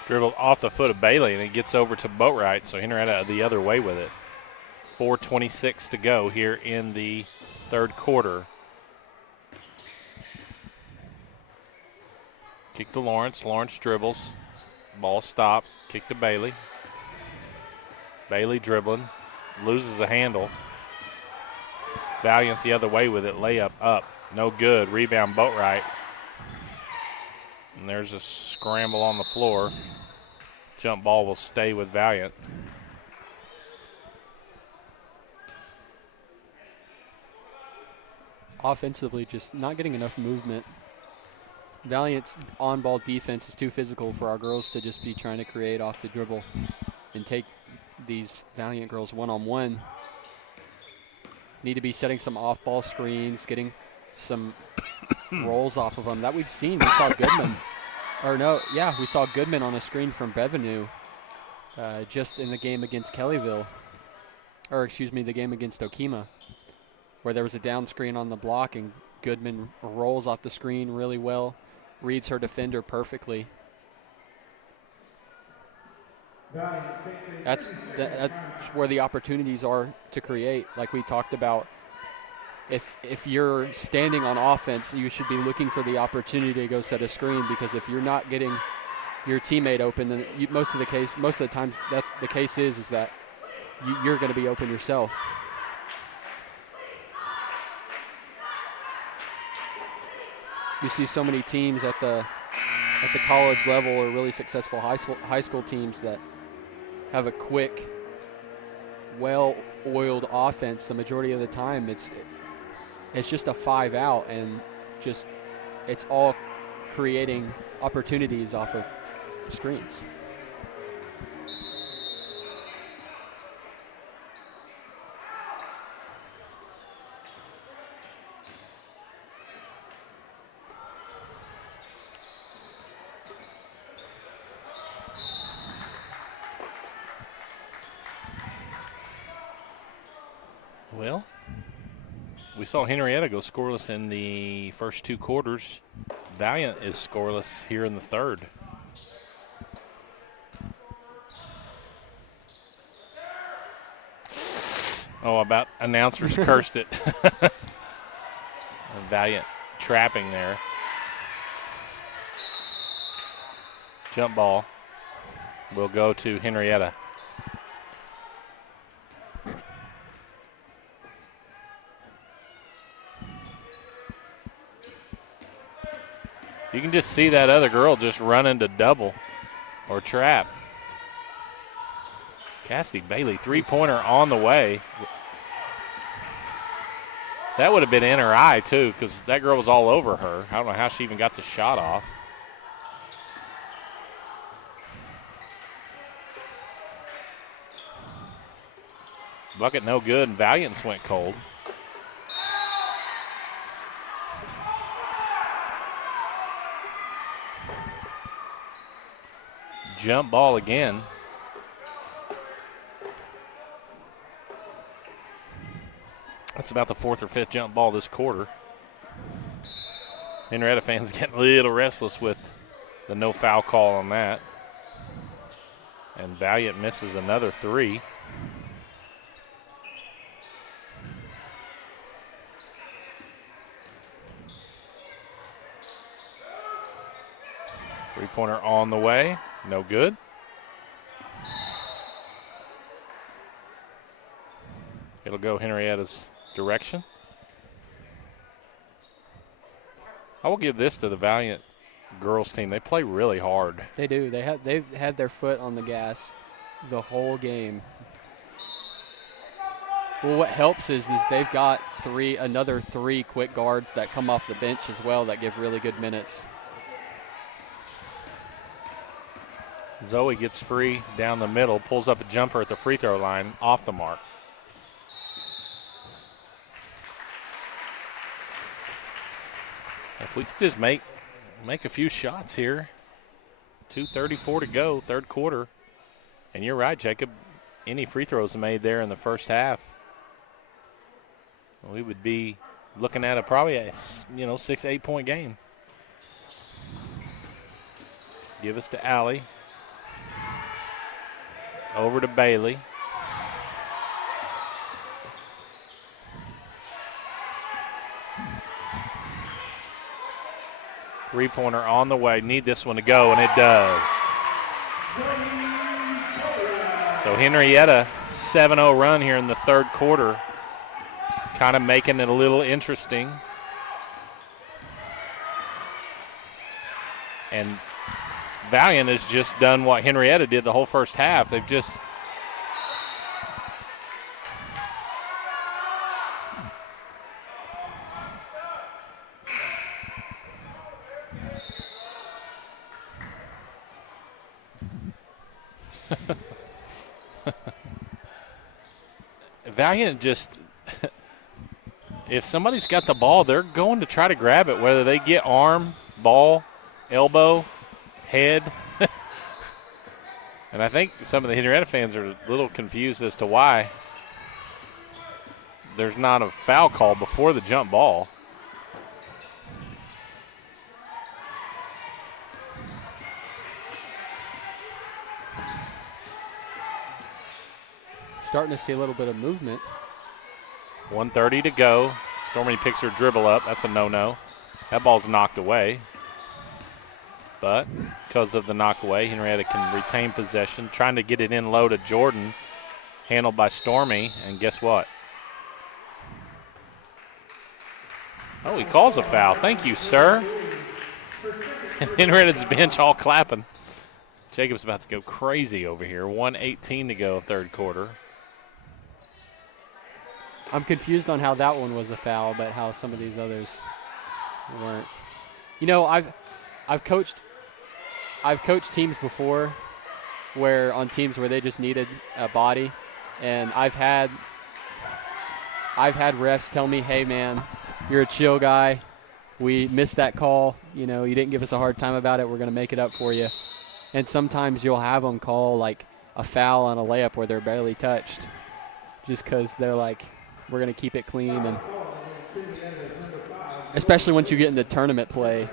Dribbled off the foot of Bailey, and it gets over to Boatwright, so Henryetta the other way with it. 4:26 to go here in the third quarter. Kick to Lawrence. Lawrence dribbles. Ball stopped. Kick to Bailey. Bailey dribbling. Loses a handle. Valiant the other way with it. Layup up. No good. Rebound Boatwright. And there's a scramble on the floor. Jump ball will stay with Valiant. Offensively, just not getting enough movement. Valiant's on-ball defense is too physical for our girls to just be trying to create off the dribble and take these Valiant girls one-on-one. Need to be setting some off-ball screens, getting some rolls off of them. That we've seen. We saw Goodman. We saw Goodman on a screen from Bevenu just in the game against Kellyville. Or, excuse me, the game against Okima. where there was a down screen on the block, and Goodman rolls off the screen really well, reads her defender perfectly. That's where the opportunities are to create, like we talked about. If you're standing on offense, you should be looking for the opportunity to go set a screen, because if you're not getting your teammate open, then most of the times that the case is that you're going to be open yourself. You see so many teams at the college level, or really successful high school teams, that have a quick, well-oiled offense. The majority of the time, it's just a 5-out, and just it's all creating opportunities off of screens. Well, we saw Henryetta go scoreless in the first 2 quarters. Valiant is scoreless here in the third. Oh, about announcers cursed it. Valiant trapping there. Jump ball will go to Henryetta. You can just see that other girl just running to double or trap. Cassidy Bailey, 3-pointer on the way. That would have been in her eye, too, because that girl was all over her. I don't know how she even got the shot off. Bucket no good, and Valiant's went cold. Jump ball again. That's about the 4th or 5th jump ball this quarter. Henryetta fans getting a little restless with the no foul call on that. And Valiant misses another 3. Three-pointer on the way. No good. It'll go Henrietta's direction. I will give this to the Valiant girls team. They play really hard. They do. They've had their foot on the gas the whole game. Well, what helps is they've got another 3 quick guards that come off the bench as well that give really good minutes. Zoe gets free down the middle, pulls up a jumper at the free throw line, off the mark. If we could just make a few shots here. 2:34 to go, third quarter. And you're right, Jacob. Any free throws made there in the first half, we would be looking at probably a 6-8 point game. Give us to Allie. Over to Bailey. Three-pointer on the way. Need this one to go, and it does. So Henryetta, 7-0 run here in the third quarter. Kind of making it a little interesting. And Valiant has just done what Henryetta did the whole first half. They've just Valiant just if somebody's got the ball, they're going to try to grab it, whether they get arm, ball, elbow, head. And I think some of the Henryetta fans are a little confused as to why. there's not a foul call before the jump ball. Starting to see a little bit of movement. 1:30 to go. Stormy picks her dribble up. That's a no-no. That ball's knocked away. But because of the knock away, Henryetta can retain possession. Trying to get it in low to Jordan. Handled by Stormy. And guess what? Oh, he calls a foul. Thank you, sir. And Henrietta's bench all clapping. Jacob's about to go crazy over here. 1:18 to go, third quarter. I'm confused on how that one was a foul, but how some of these others weren't. You know, I've coached teams before, on teams where they just needed a body, and I've had refs tell me, "Hey, man, you're a chill guy. We missed that call. You know, you didn't give us a hard time about it. We're going to make it up for you." And sometimes you'll have them call like a foul on a layup where they're barely touched, just because they're like, we're going to keep it clean. And especially once you get into tournament play.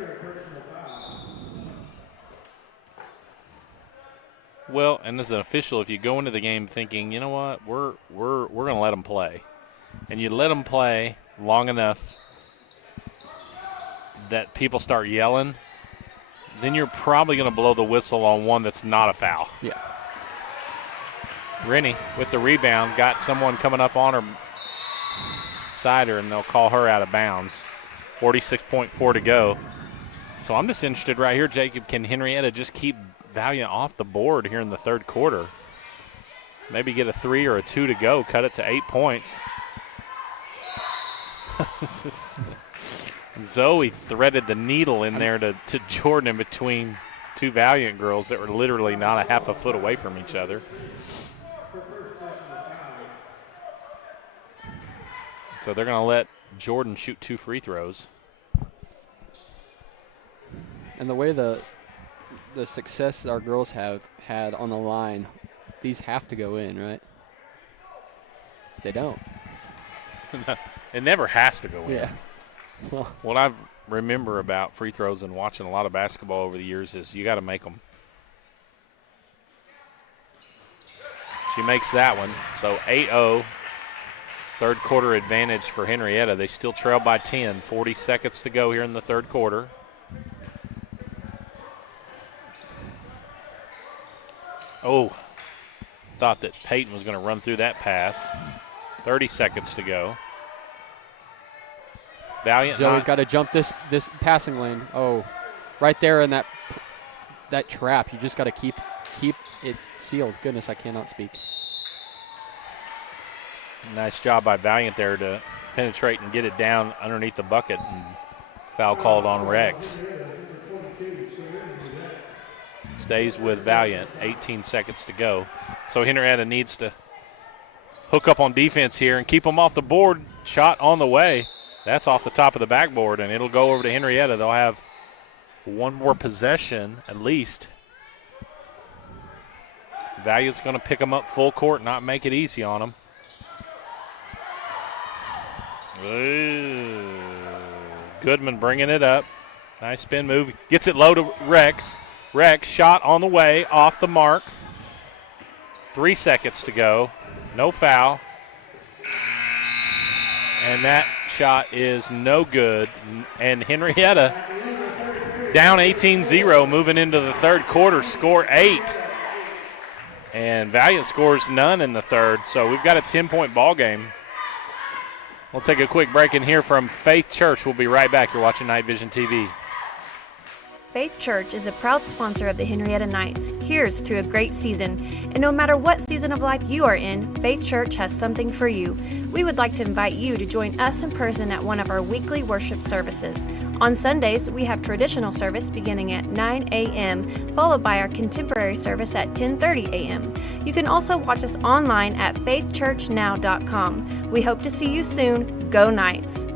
Well, and as an official, if you go into the game thinking, you know what, we're going to let them play, and you let them play long enough that people start yelling, then you're probably going to blow the whistle on one that's not a foul. Yeah. Rennie with the rebound, got someone coming up on her side her, and they'll call her out of bounds. 46.4 to go. So I'm just interested right here, Jacob, can Henryetta just keep Valiant off the board here in the third quarter? Maybe get a 3 or a 2 to go, cut it to 8 points. Zoe threaded the needle in there to Jordan in between two Valiant girls that were literally not a half a foot away from each other. So they're going to let Jordan shoot 2 free throws. And the way the success our girls have had on the line, these have to go in, right? They don't. It never has to go in. Yeah. Well, what I remember about free throws and watching a lot of basketball over the years is you got to make them. She makes that one. So 8-0, third quarter advantage for Henryetta. They still trail by 10. 40 seconds to go here in the third quarter. Oh, thought that Peyton was going to run through that pass. 30 seconds to go. Valiant. Zoe's got to jump this passing lane. Oh, right there in that trap. You just got to keep it sealed. Goodness, I cannot speak. Nice job by Valiant there to penetrate and get it down underneath the bucket. And foul called on Rex. Stays with Valiant. 18 seconds to go. So Henryetta needs to hook up on defense here and keep them off the board. Shot on the way. That's off the top of the backboard, and it'll go over to Henryetta. They'll have one more possession at least. Valiant's going to pick them up full court, not make it easy on them. Ooh. Goodman bringing it up. Nice spin move. Gets it low to Rex. Rex shot on the way, off the mark. 3 seconds to go. No foul. And that shot is no good. And Henryetta down 18-0 moving into the third quarter, score 8. And Valiant scores none in the third, so we've got a 10-point ball game. We'll take a quick break and hear from Faith Church. We'll be right back. You're watching Night Vision TV. Faith Church is a proud sponsor of the Henryetta Knights. Here's to a great season. And no matter what season of life you are in, Faith Church has something for you. We would like to invite you to join us in person at one of our weekly worship services. On Sundays, we have traditional service beginning at 9 a.m., followed by our contemporary service at 10:30 a.m. You can also watch us online at faithchurchnow.com. We hope to see you soon. Go Knights!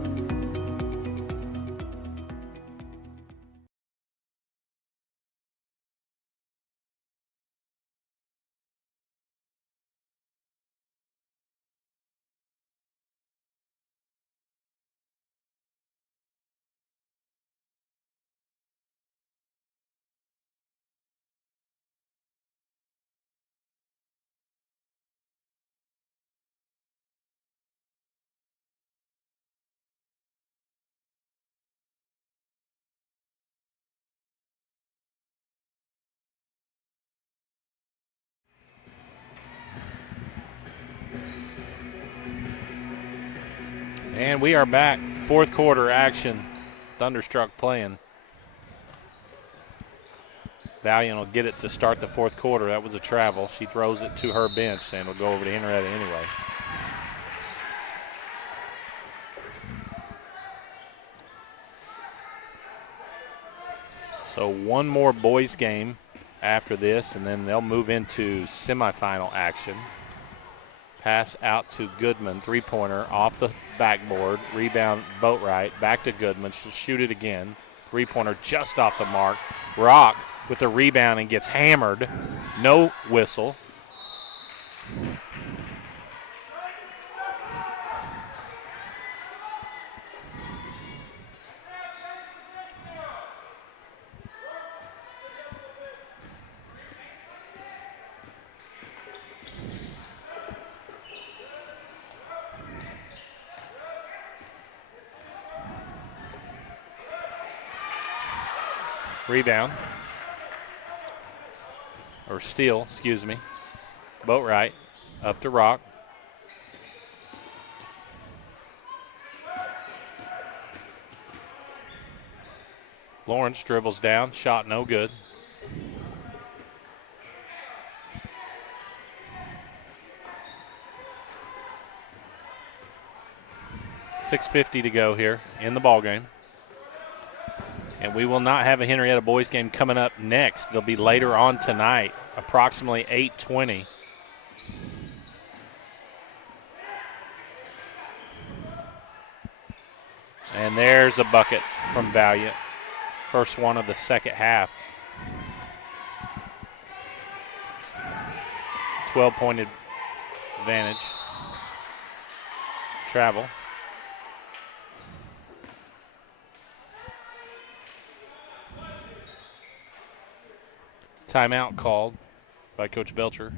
And we are back. Fourth quarter action. Thunderstruck playing. Valiant will get it to start the fourth quarter. That was a travel. She throws it to her bench, and it'll go over to Henryetta anyway. So one more boys game after this, and then they'll move into semifinal action. Pass out to Goodman, three-pointer off the backboard. Rebound, Boatwright, back to Goodman. She'll shoot it again. Three-pointer just off the mark. Rock with the rebound and gets hammered. No whistle. Rebound. Or steal, excuse me. Boatwright up to Rock. Lawrence dribbles down, shot no good. .650 to go here in the ball game. And we will not have a Henryetta boys game coming up next. They'll be later on tonight, approximately 8:20. And there's a bucket from Valiant. First one of the second half. 12-point advantage. Travel. Timeout called by Coach Belcher.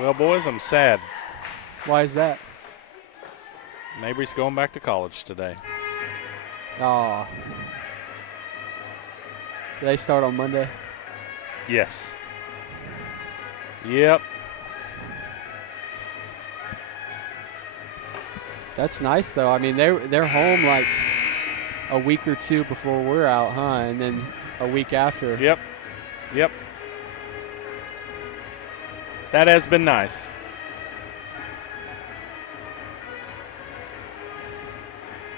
Well, boys, I'm sad. Why is that? Mabry's going back to college today. Oh. Do they start on Monday? Yes. Yep. That's nice, though. I mean, they're home like a week or two before we're out, huh? And then a week after. Yep. Yep. That has been nice.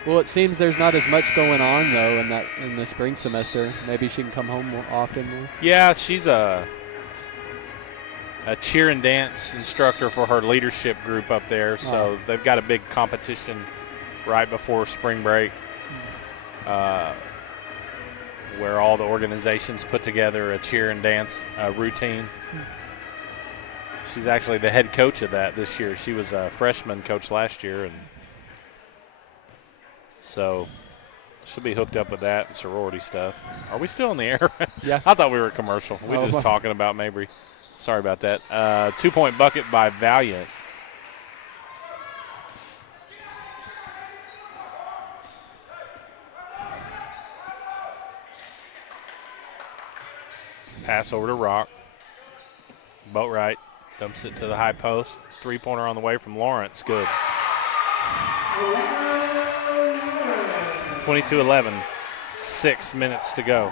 Well, it seems there's not as much going on though in the spring semester. Maybe she can come home more often. Yeah, she's a cheer and dance instructor for her leadership group up there. So they've got a big competition right before spring break, where all the organizations put together a cheer and dance routine. She's actually the head coach of that this year. She was a freshman coach last year, and so she'll be hooked up with that and sorority stuff. Are we still in the air? Yeah. I thought we were commercial. We were just talking about Mabry. Sorry about that. 2-point bucket by Valiant. Pass over to Rock. Boatwright dumps it to the high post. Three-pointer on the way from Lawrence. Good. 22-11. 6 minutes to go.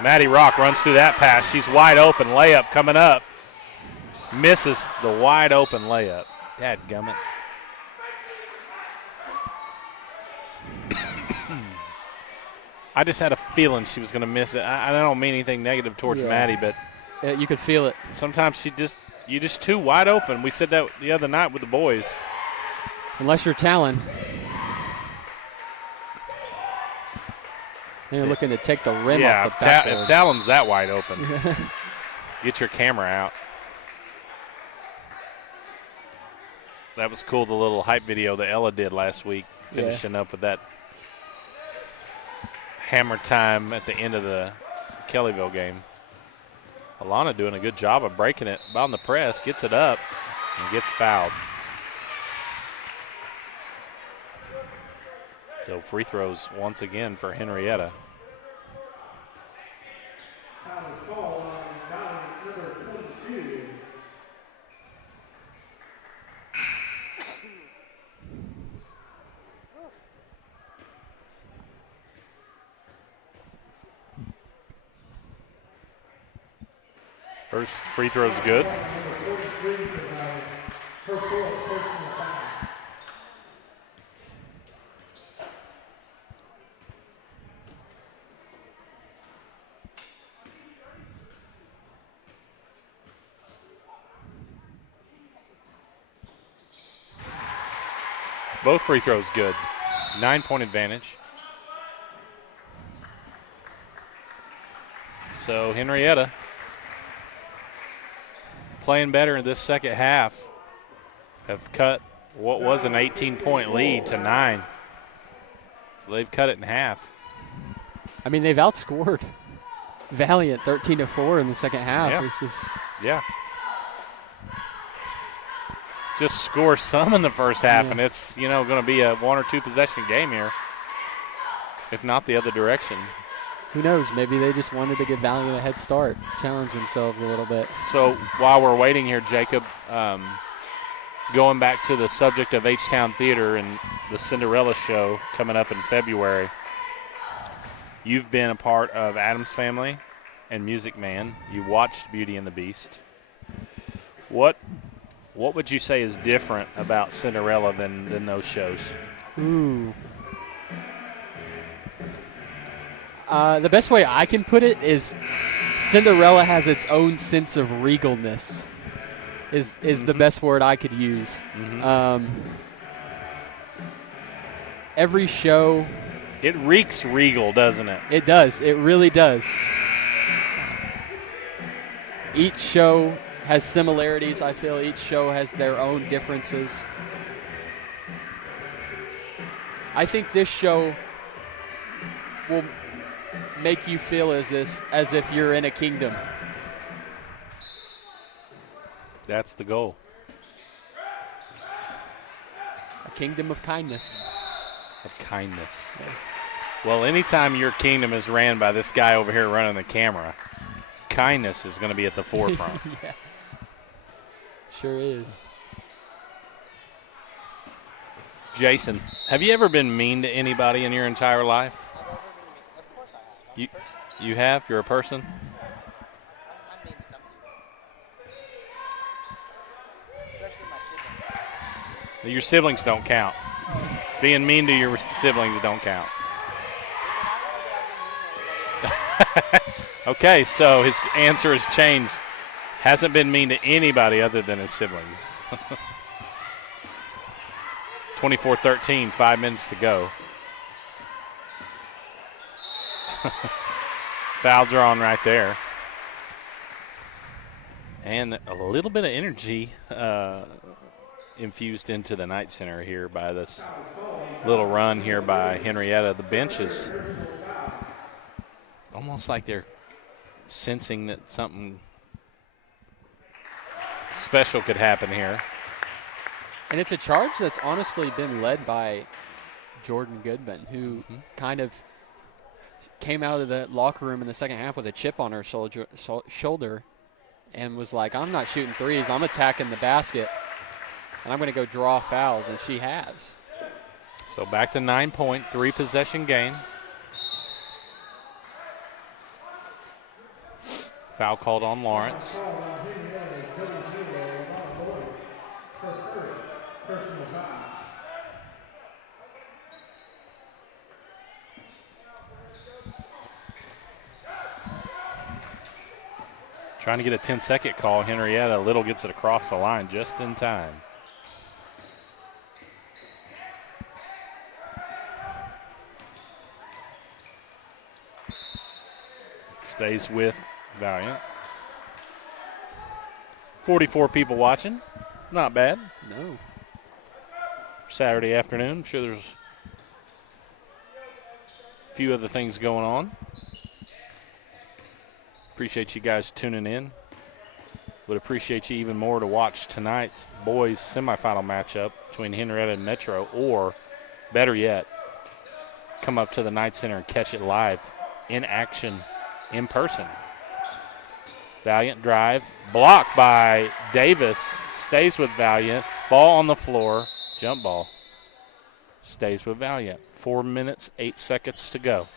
Maddie Rock runs through that pass. She's wide open. Layup coming up. Misses the wide open layup. Dadgummit. I just had a feeling she was going to miss it. I don't mean anything negative towards Maddie, but you could feel it. Sometimes you're just too wide open. We said that the other night with the boys. Unless you're Talon. Then you're looking to take the rim off the backboard. If Talon's that wide open, get your camera out. That was cool, the little hype video that Ella did last week, finishing up with that hammer time at the end of the Kellyville game. Alana doing a good job of breaking it on the press, gets it up, and gets fouled. So free throws once again for Henryetta. Foul is called on Downs, number 22. First free throw is good. Both free throws good. 9-point advantage. So Henryetta playing better in this second half. Have cut what was an 18-point lead to 9. They've cut it in half. I mean, they've outscored Valiant 13-4 in the second half. Yeah. It's just Just score some in the first half, and it's, going to be a 1 or 2 possession game here, if not the other direction. Who knows? Maybe they just wanted to give Valiant a head start, challenge themselves a little bit. So while we're waiting here, Jacob, going back to the subject of H-Town Theater and the Cinderella show coming up in February, you've been a part of Addams Family and Music Man. You watched Beauty and the Beast. What would you say is different about Cinderella than those shows? Ooh. The best way I can put it is Cinderella has its own sense of regalness is the best word I could use. Every show. It reeks regal, doesn't it? It does. It really does. Each show has similarities. I feel each show has their own differences. I think this show will make you feel as if you're in a kingdom. That's the goal. A kingdom of kindness. Of kindness. Yeah. Well, anytime your kingdom is ran by this guy over here running the camera, kindness is going to be at the forefront. Yeah. Sure is. Jason, have you ever been mean to anybody in your entire life? Of course I have. You have? You're a person? I'm mean to some people. Especially my siblings. Your siblings don't count. Being mean to your siblings don't count. Okay, so his answer has changed. Hasn't been mean to anybody other than his siblings. 24-13, 5 minutes to go. Foul drawn right there. And a little bit of energy infused into the Knight Center here by this little run here by Henryetta. The bench is almost like they're sensing that something special could happen here. And it's a charge that's honestly been led by Jordan Goodman, who kind of came out of the locker room in the second half with a chip on her shoulder and was like, I'm not shooting threes, I'm attacking the basket, and I'm going to go draw fouls, and she has. So back to 9-point, 3-possession game. Foul called on Lawrence. Trying to get a 10-second call. Henryetta Little gets it across the line just in time. Stays with Valiant. 44 people watching. Not bad. No. Saturday afternoon. I'm sure there's a few other things going on. Appreciate you guys tuning in. Would appreciate you even more to watch tonight's boys semifinal matchup between Henryetta and Metro, or better yet, come up to the Knight Center and catch it live in action in person. Valiant drive, blocked by Davis, stays with Valiant. Ball on the floor, jump ball. Stays with Valiant. 4 minutes, 8 seconds to go.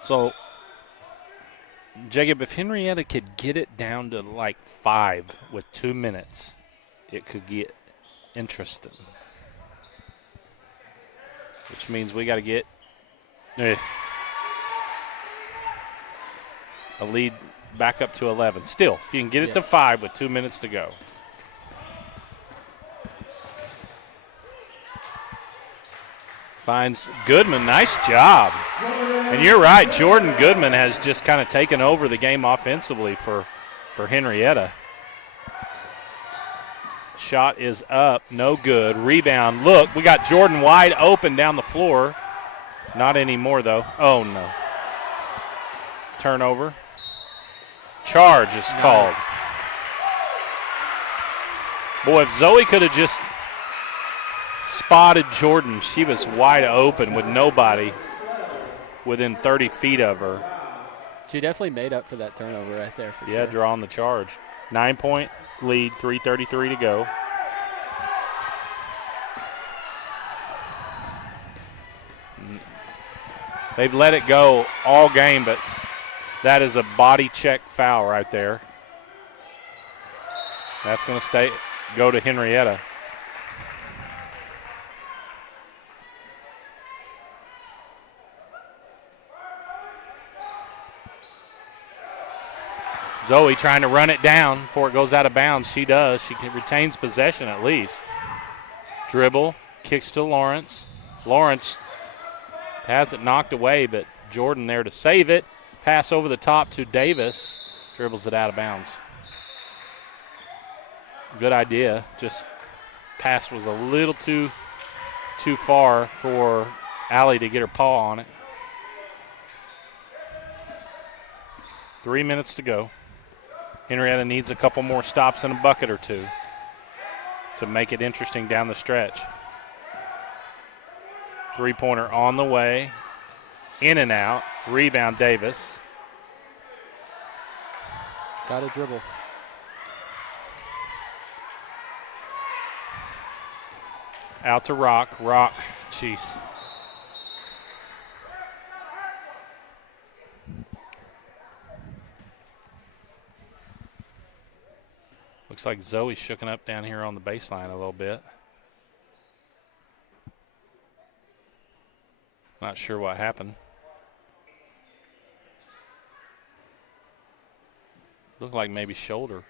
So, Jacob, if Henrietta could get it down to like 5 with 2 minutes, it could get interesting. Which means we got to get a lead back up to 11. Still, if you can get it to 5 with 2 minutes to go. Finds Goodman. Nice job. And you're right, Jordan Goodman has just kind of taken over the game offensively for Henrietta. Shot is up, no good. Rebound, look, we got Jordan wide open down the floor. Not anymore, though. Oh, no. Turnover. Charge is called. Boy, if Zoe could have just spotted Jordan, she was wide open with nobody within 30 feet of her. She definitely made up for that turnover right there. Yeah, sure. Drawing the charge. 9-point lead, 3:33 to go. They've let it go all game, but that is a body check foul right there. That's going to go to Henrietta. Zoe trying to run it down before it goes out of bounds. She does. She retains possession at least. Dribble, kicks to Lawrence. Lawrence has it knocked away, but Jordan there to save it. Pass over the top to Davis. Dribbles it out of bounds. Good idea. Just pass was a little too far for Allie to get her paw on it. 3 minutes to go. Henrietta needs a couple more stops and a bucket or two to make it interesting down the stretch. Three-pointer on the way. In and out. Rebound, Davis. Got to dribble. Out to Rock. Rock. Jeez. Looks like Zoe's shooken up down here on the baseline a little bit. Not sure what happened. Looked like maybe shoulder.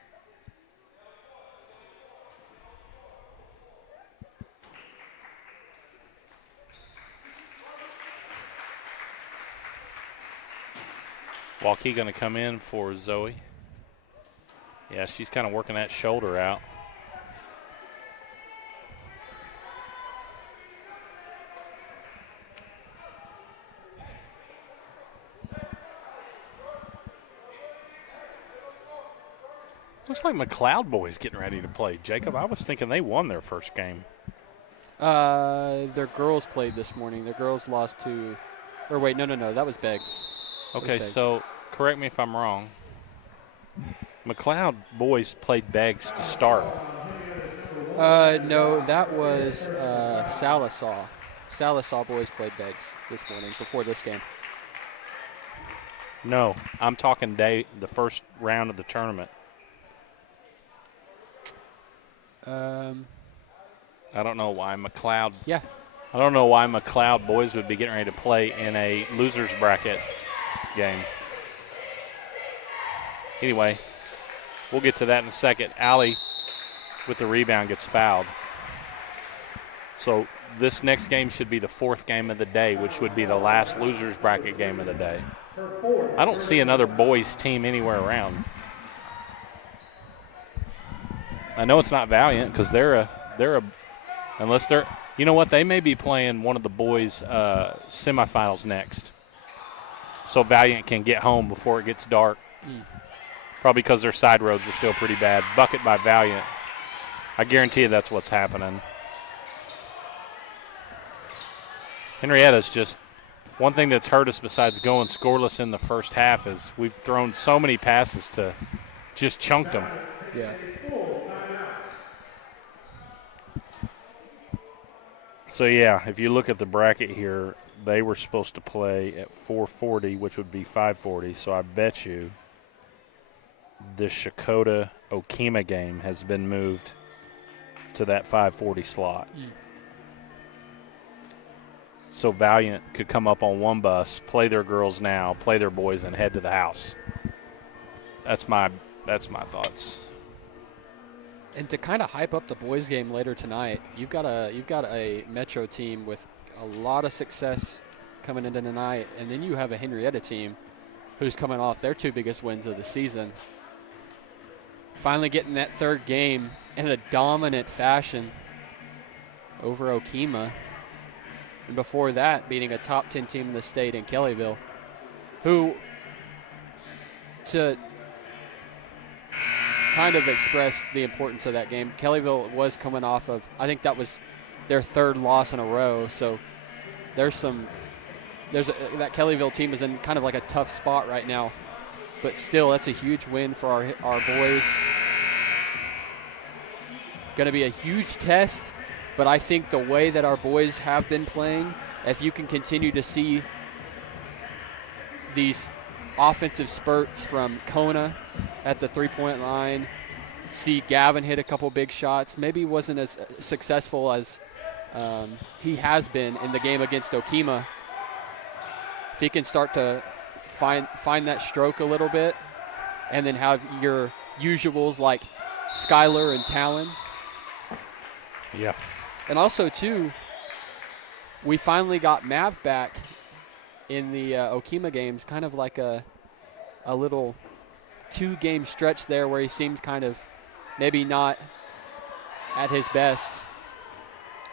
Walkie going to come in for Zoe. Yeah, she's kind of working that shoulder out. Looks like McLeod boys getting ready to play. Jacob, I was thinking they won their first game. Their girls played this morning. Their girls lost to, or wait, no, that was Beggs. Okay, so correct me if I'm wrong. McLeod boys played Beggs to start. No, that was Salisaw. Salisaw boys played Beggs this morning before this game. No, I'm talking the first round of the tournament. I don't know why McLeod. Yeah. I don't know why McLeod boys would be getting ready to play in a losers bracket game. Anyway, we'll get to that in a second. Allie with the rebound gets fouled. So this next game should be the fourth game of the day, which would be the last losers bracket game of the day. I don't see another boys team anywhere around. I know it's not Valiant because they're a Unless they're, you know what, they may be playing one of the boys' semifinals next. So Valiant can get home before it gets dark. Probably because their side roads are still pretty bad. Bucket by Valiant. I guarantee you that's what's happening. Henrietta's just, one thing that's hurt us besides going scoreless in the first half is we've thrown so many passes to just chunked them. Yeah. So, yeah, if you look at the bracket here, they were supposed to play at 4:40, which would be 5:40. So I bet you the Shakota-Okima game has been moved to that 5:40 slot. So Valiant could come up on one bus, play their girls now, play their boys, and head to the house. That's my thoughts. And to kind of hype up the boys' game later tonight, you've got a Metro team with a lot of success coming into tonight, and then you have a Henrietta team who's coming off their 2 biggest wins of the season. Finally getting that third game in a dominant fashion over Okima. And before that, beating a top 10 team in the state in Kellyville, who, to kind of express the importance of that game, Kellyville was coming off of, I think that was their 3rd loss in a row. So that Kellyville team is in kind of like a tough spot right now. But still, that's a huge win for our boys. Going to be a huge test, but I think the way that our boys have been playing, if you can continue to see these offensive spurts from Kona at the 3-point line, see Gavin hit a couple big shots, maybe he wasn't as successful as he has been in the game against Okima. If he can start to find that stroke a little bit, and then have your usuals like Skylar and Talon. Yeah. And also, too, we finally got Mav back in the Okima games, kind of like a little 2-game stretch there where he seemed kind of maybe not at his best.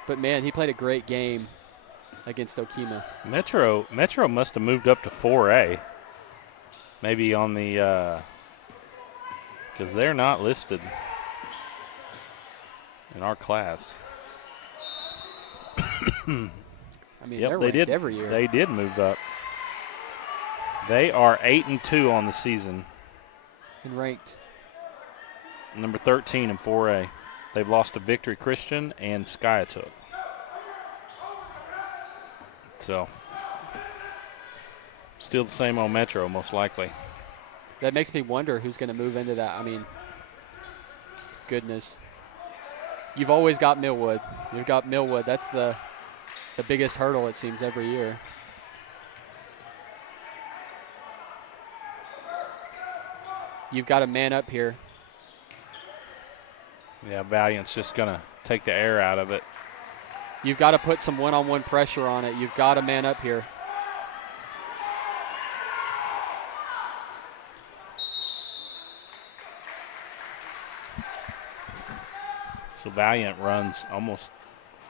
But, man, he played a great game against Okima. Metro must have moved up to 4A. Maybe on the because they're not listed in our class. I mean, yep, they're they ranked did every year. They did move up. They are 8-2 on the season. And ranked number 13 in 4A. They've lost to Victory Christian and Skiatook. So, still the same old Metro, most likely. That makes me wonder who's going to move into that. I mean, goodness. You've always got Millwood. You've got Millwood. That's the biggest hurdle, it seems, every year. You've got a man up here. Yeah, Valiant's just going to take the air out of it. You've got to put some one-on-one pressure on it. You've got a man up here. So Valiant runs almost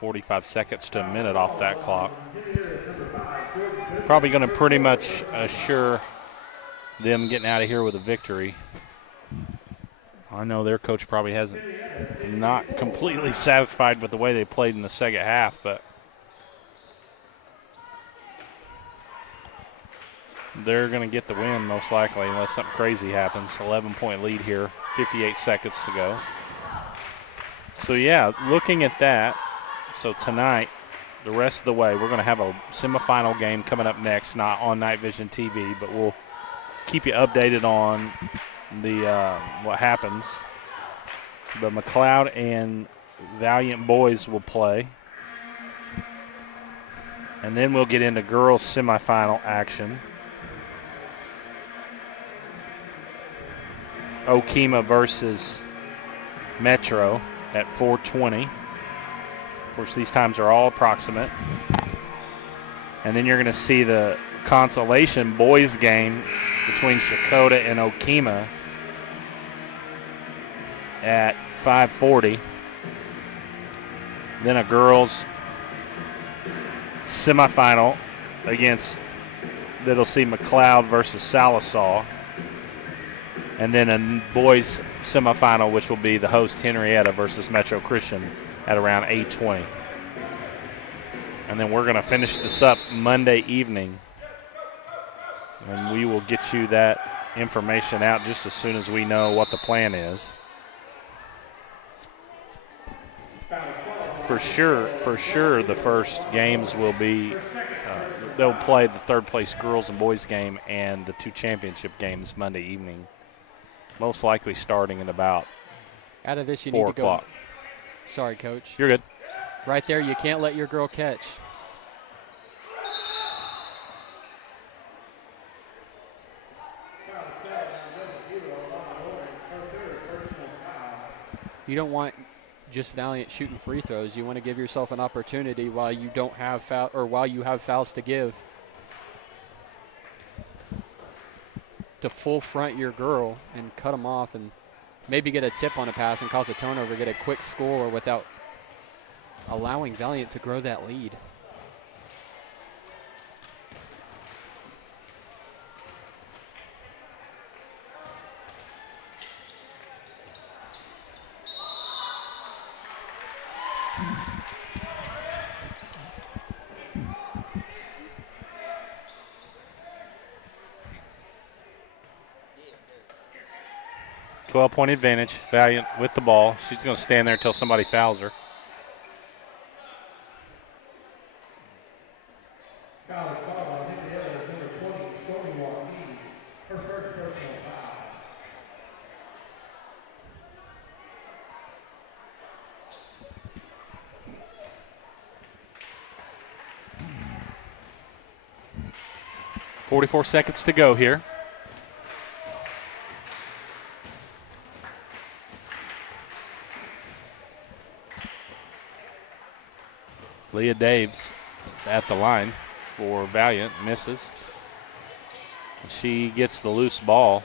45 seconds to a minute off that clock. Probably going to pretty much assure them getting out of here with a victory. I know their coach probably hasn't not completely satisfied with the way they played in the second half, but they're going to get the win most likely unless something crazy happens. 11-point lead here, 58 seconds to go. So, yeah, looking at that, so tonight, the rest of the way, we're going to have a semifinal game coming up next, not on Night Vision TV, but we'll keep you updated on the what happens. But McLeod and Valiant boys will play. And then we'll get into girls semifinal action. Okima versus Metro at 4:20. Of course, these times are all approximate. And then you're going to see the consolation boys game between Shakota and Okima at 5:40. Then a girls semifinal that'll see McLeod versus Salisaw. And then a boys semifinal, which will be the host Henryetta versus Metro Christian at around 8:20. And then we're going to finish this up Monday evening. And we will get you that information out just as soon as we know what the plan is. For sure, the first games will be, they'll play the third place girls and boys game and the 2 championship games Monday evening. Most likely starting at about out of this, you 4 need to o'clock. go. Sorry, Coach. You're good. Right there, you can't let your girl catch. You don't want just Valiant shooting free throws. You want to give yourself an opportunity while you don't have while you have fouls to give, to full front your girl and cut them off and maybe get a tip on a pass and cause a turnover, get a quick score without allowing Valiant to grow that lead. Yeah. 12-point advantage. Valiant with the ball. She's going to stand there until somebody fouls her. Foul is called on Henrietta's number 20, Stormy Joaquin, her first personal foul. .44 seconds to go here. Leah Daves is at the line for Valiant, misses. She gets the loose ball.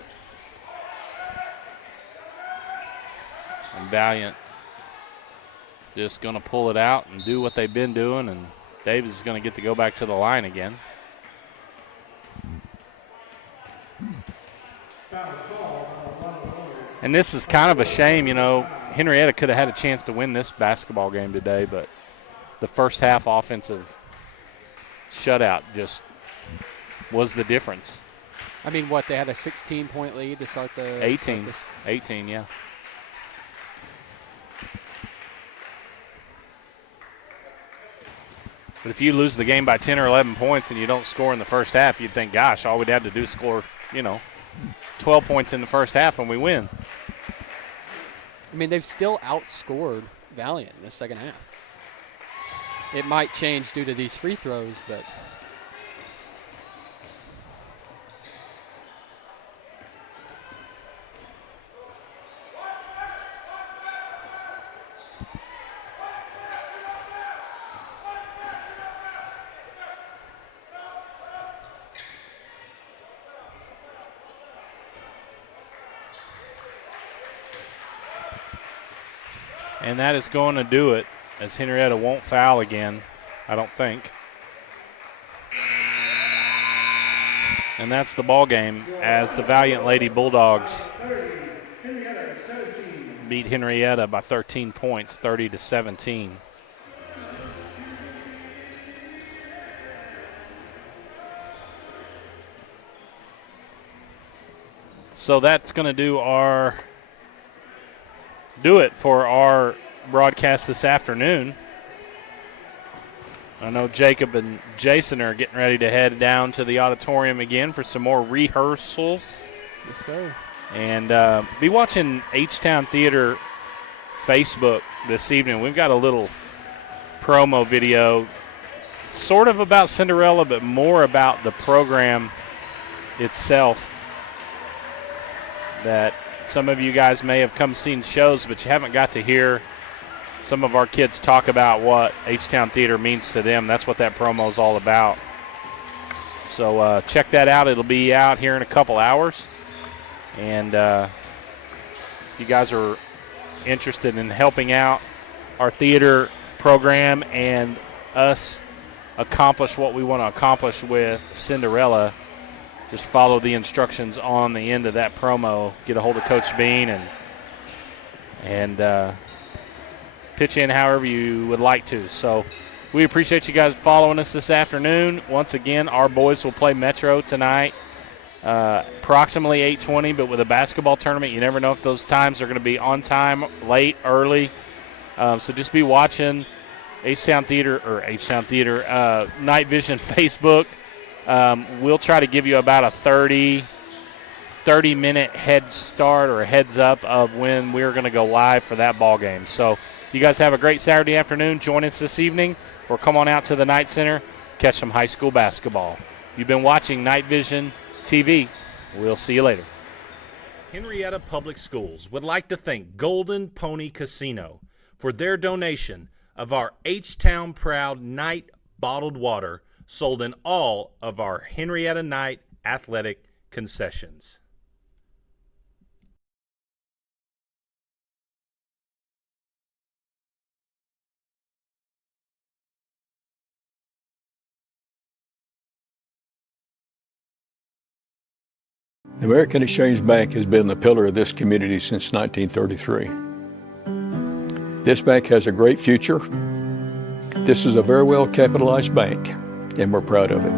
And Valiant just going to pull it out and do what they've been doing, and Davis is going to get to go back to the line again. And this is kind of a shame, you know. Henryetta could have had a chance to win this basketball game today, but the first half offensive shutout just was the difference. I mean, what, they had a 16-point lead to start the 18. 18, yeah. But if you lose the game by 10 or 11 points and you don't score in the first half, you'd think, gosh, all we'd have to do is score, 12 points in the first half and we win. I mean, they've still outscored Valiant in the second half. It might change due to these free throws, but and that is going to do it, as Henryetta won't foul again, I don't think. And that's the ball game as the Valiant Lady Bulldogs beat Henryetta by 13 points, 30-17. So that's going to do it for our broadcast this afternoon. I know Jacob and Jason are getting ready to head down to the auditorium again for some more rehearsals. Yes, sir. And be watching H-Town Theater Facebook this evening. We've got a little promo video, sort of about Cinderella, but more about the program itself, that some of you guys may have come seen shows, but you haven't got to hear some of our kids talk about what H-Town Theater means to them. That's what that promo is all about. So check that out. It'll be out here in a couple hours. And if you guys are interested in helping out our theater program and us accomplish what we want to accomplish with Cinderella, just follow the instructions on the end of that promo. Get a hold of Coach Bean and pitch in however you would like to. So we appreciate you guys following us this afternoon. Once again, our boys will play Metro tonight, approximately 8:20, but with a basketball tournament, you never know if those times are going to be on time, late, early. So just be watching H-Town Theater, Night Vision Facebook. We'll try to give you about a 30-minute head start or a heads up of when we're going to go live for that ball game. So you guys have a great Saturday afternoon. Join us this evening or come on out to the Night Center, catch some high school basketball. You've been watching Night Vision TV. We'll see you later. Henryetta Public Schools would like to thank Golden Pony Casino for their donation of our H-Town Proud Night bottled water sold in all of our Henryetta Night athletic concessions. The American Exchange Bank has been the pillar of this community since 1933. This bank has a great future. This is a very well capitalized bank, and we're proud of it.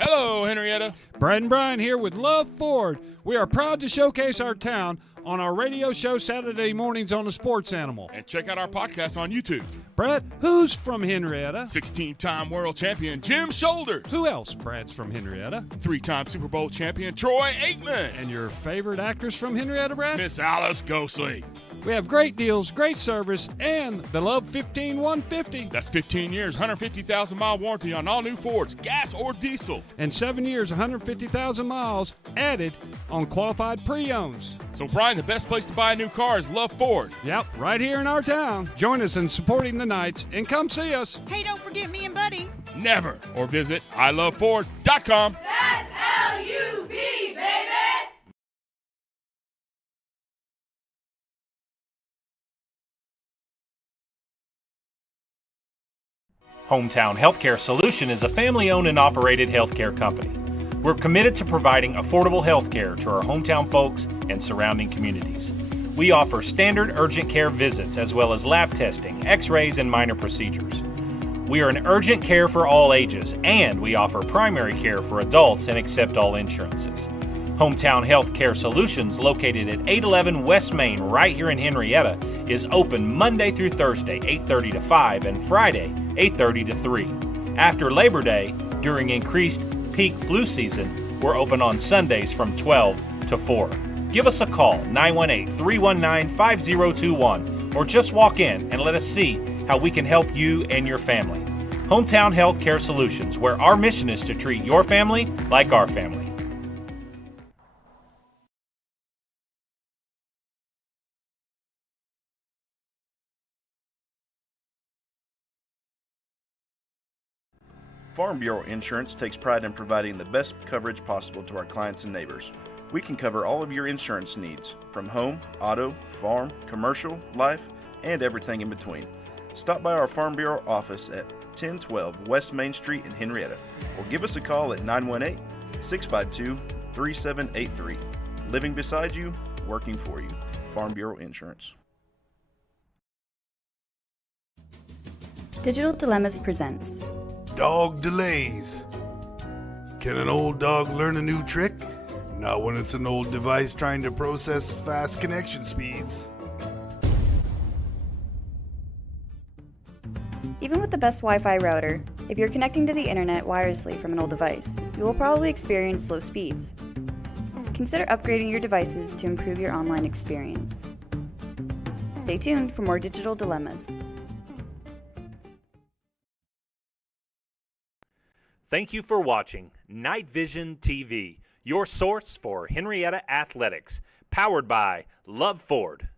Hello, Henryetta. Brad and Brian here with Love Ford. We are proud to showcase our town on our radio show Saturday mornings on the Sports Animal. And check out our podcast on YouTube. Brad, who's from Henryetta? 16-time world champion Jim Shoulders. Who else, Brad's from Henryetta? 3-time Super Bowl champion Troy Aikman. And your favorite actress from Henryetta, Brad? Miss Alice Ghostley. We have great deals, great service, and the Love 15-150. That's 15 years, 150,000-mile warranty on all new Fords, gas or diesel. And 7 years, 150,000 miles added on qualified pre-owns. So, Brian, the best place to buy a new car is Love Ford. Yep, right here in our town. Join us in supporting the Knights and come see us. Hey, don't forget me and Buddy. Never. Or visit iloveford.com. That's L-U-V, baby. Hometown Healthcare Solution is a family-owned and operated healthcare company. We're committed to providing affordable healthcare to our hometown folks and surrounding communities. We offer standard urgent care visits as well as lab testing, x-rays, and minor procedures. We are an urgent care for all ages, and we offer primary care for adults and accept all insurances. Hometown Healthcare Solutions, located at 811 West Main right here in Henryetta, is open Monday through Thursday, 8:30 to 5, and Friday, 8:30 to 3. After Labor Day, during increased peak flu season, we're open on Sundays from 12 to 4. Give us a call, 918-319-5021, or just walk in and let us see how we can help you and your family. Hometown Healthcare Solutions, where our mission is to treat your family like our family. Farm Bureau Insurance takes pride in providing the best coverage possible to our clients and neighbors. We can cover all of your insurance needs, from home, auto, farm, commercial, life, and everything in between. Stop by our Farm Bureau office at 1012 West Main Street in Henryetta, or give us a call at 918-652-3783. Living beside you, working for you. Farm Bureau Insurance. Digital Dilemmas presents Dog delays. Can an old dog learn a new trick? Not when it's an old device trying to process fast connection speeds. Even with the best Wi-Fi router, if you're connecting to the internet wirelessly from an old device, you will probably experience slow speeds. Consider upgrading your devices to improve your online experience. Stay tuned for more Digital Dilemmas. Thank you for watching Night Vision TV, your source for Henryetta Athletics, powered by Love Ford.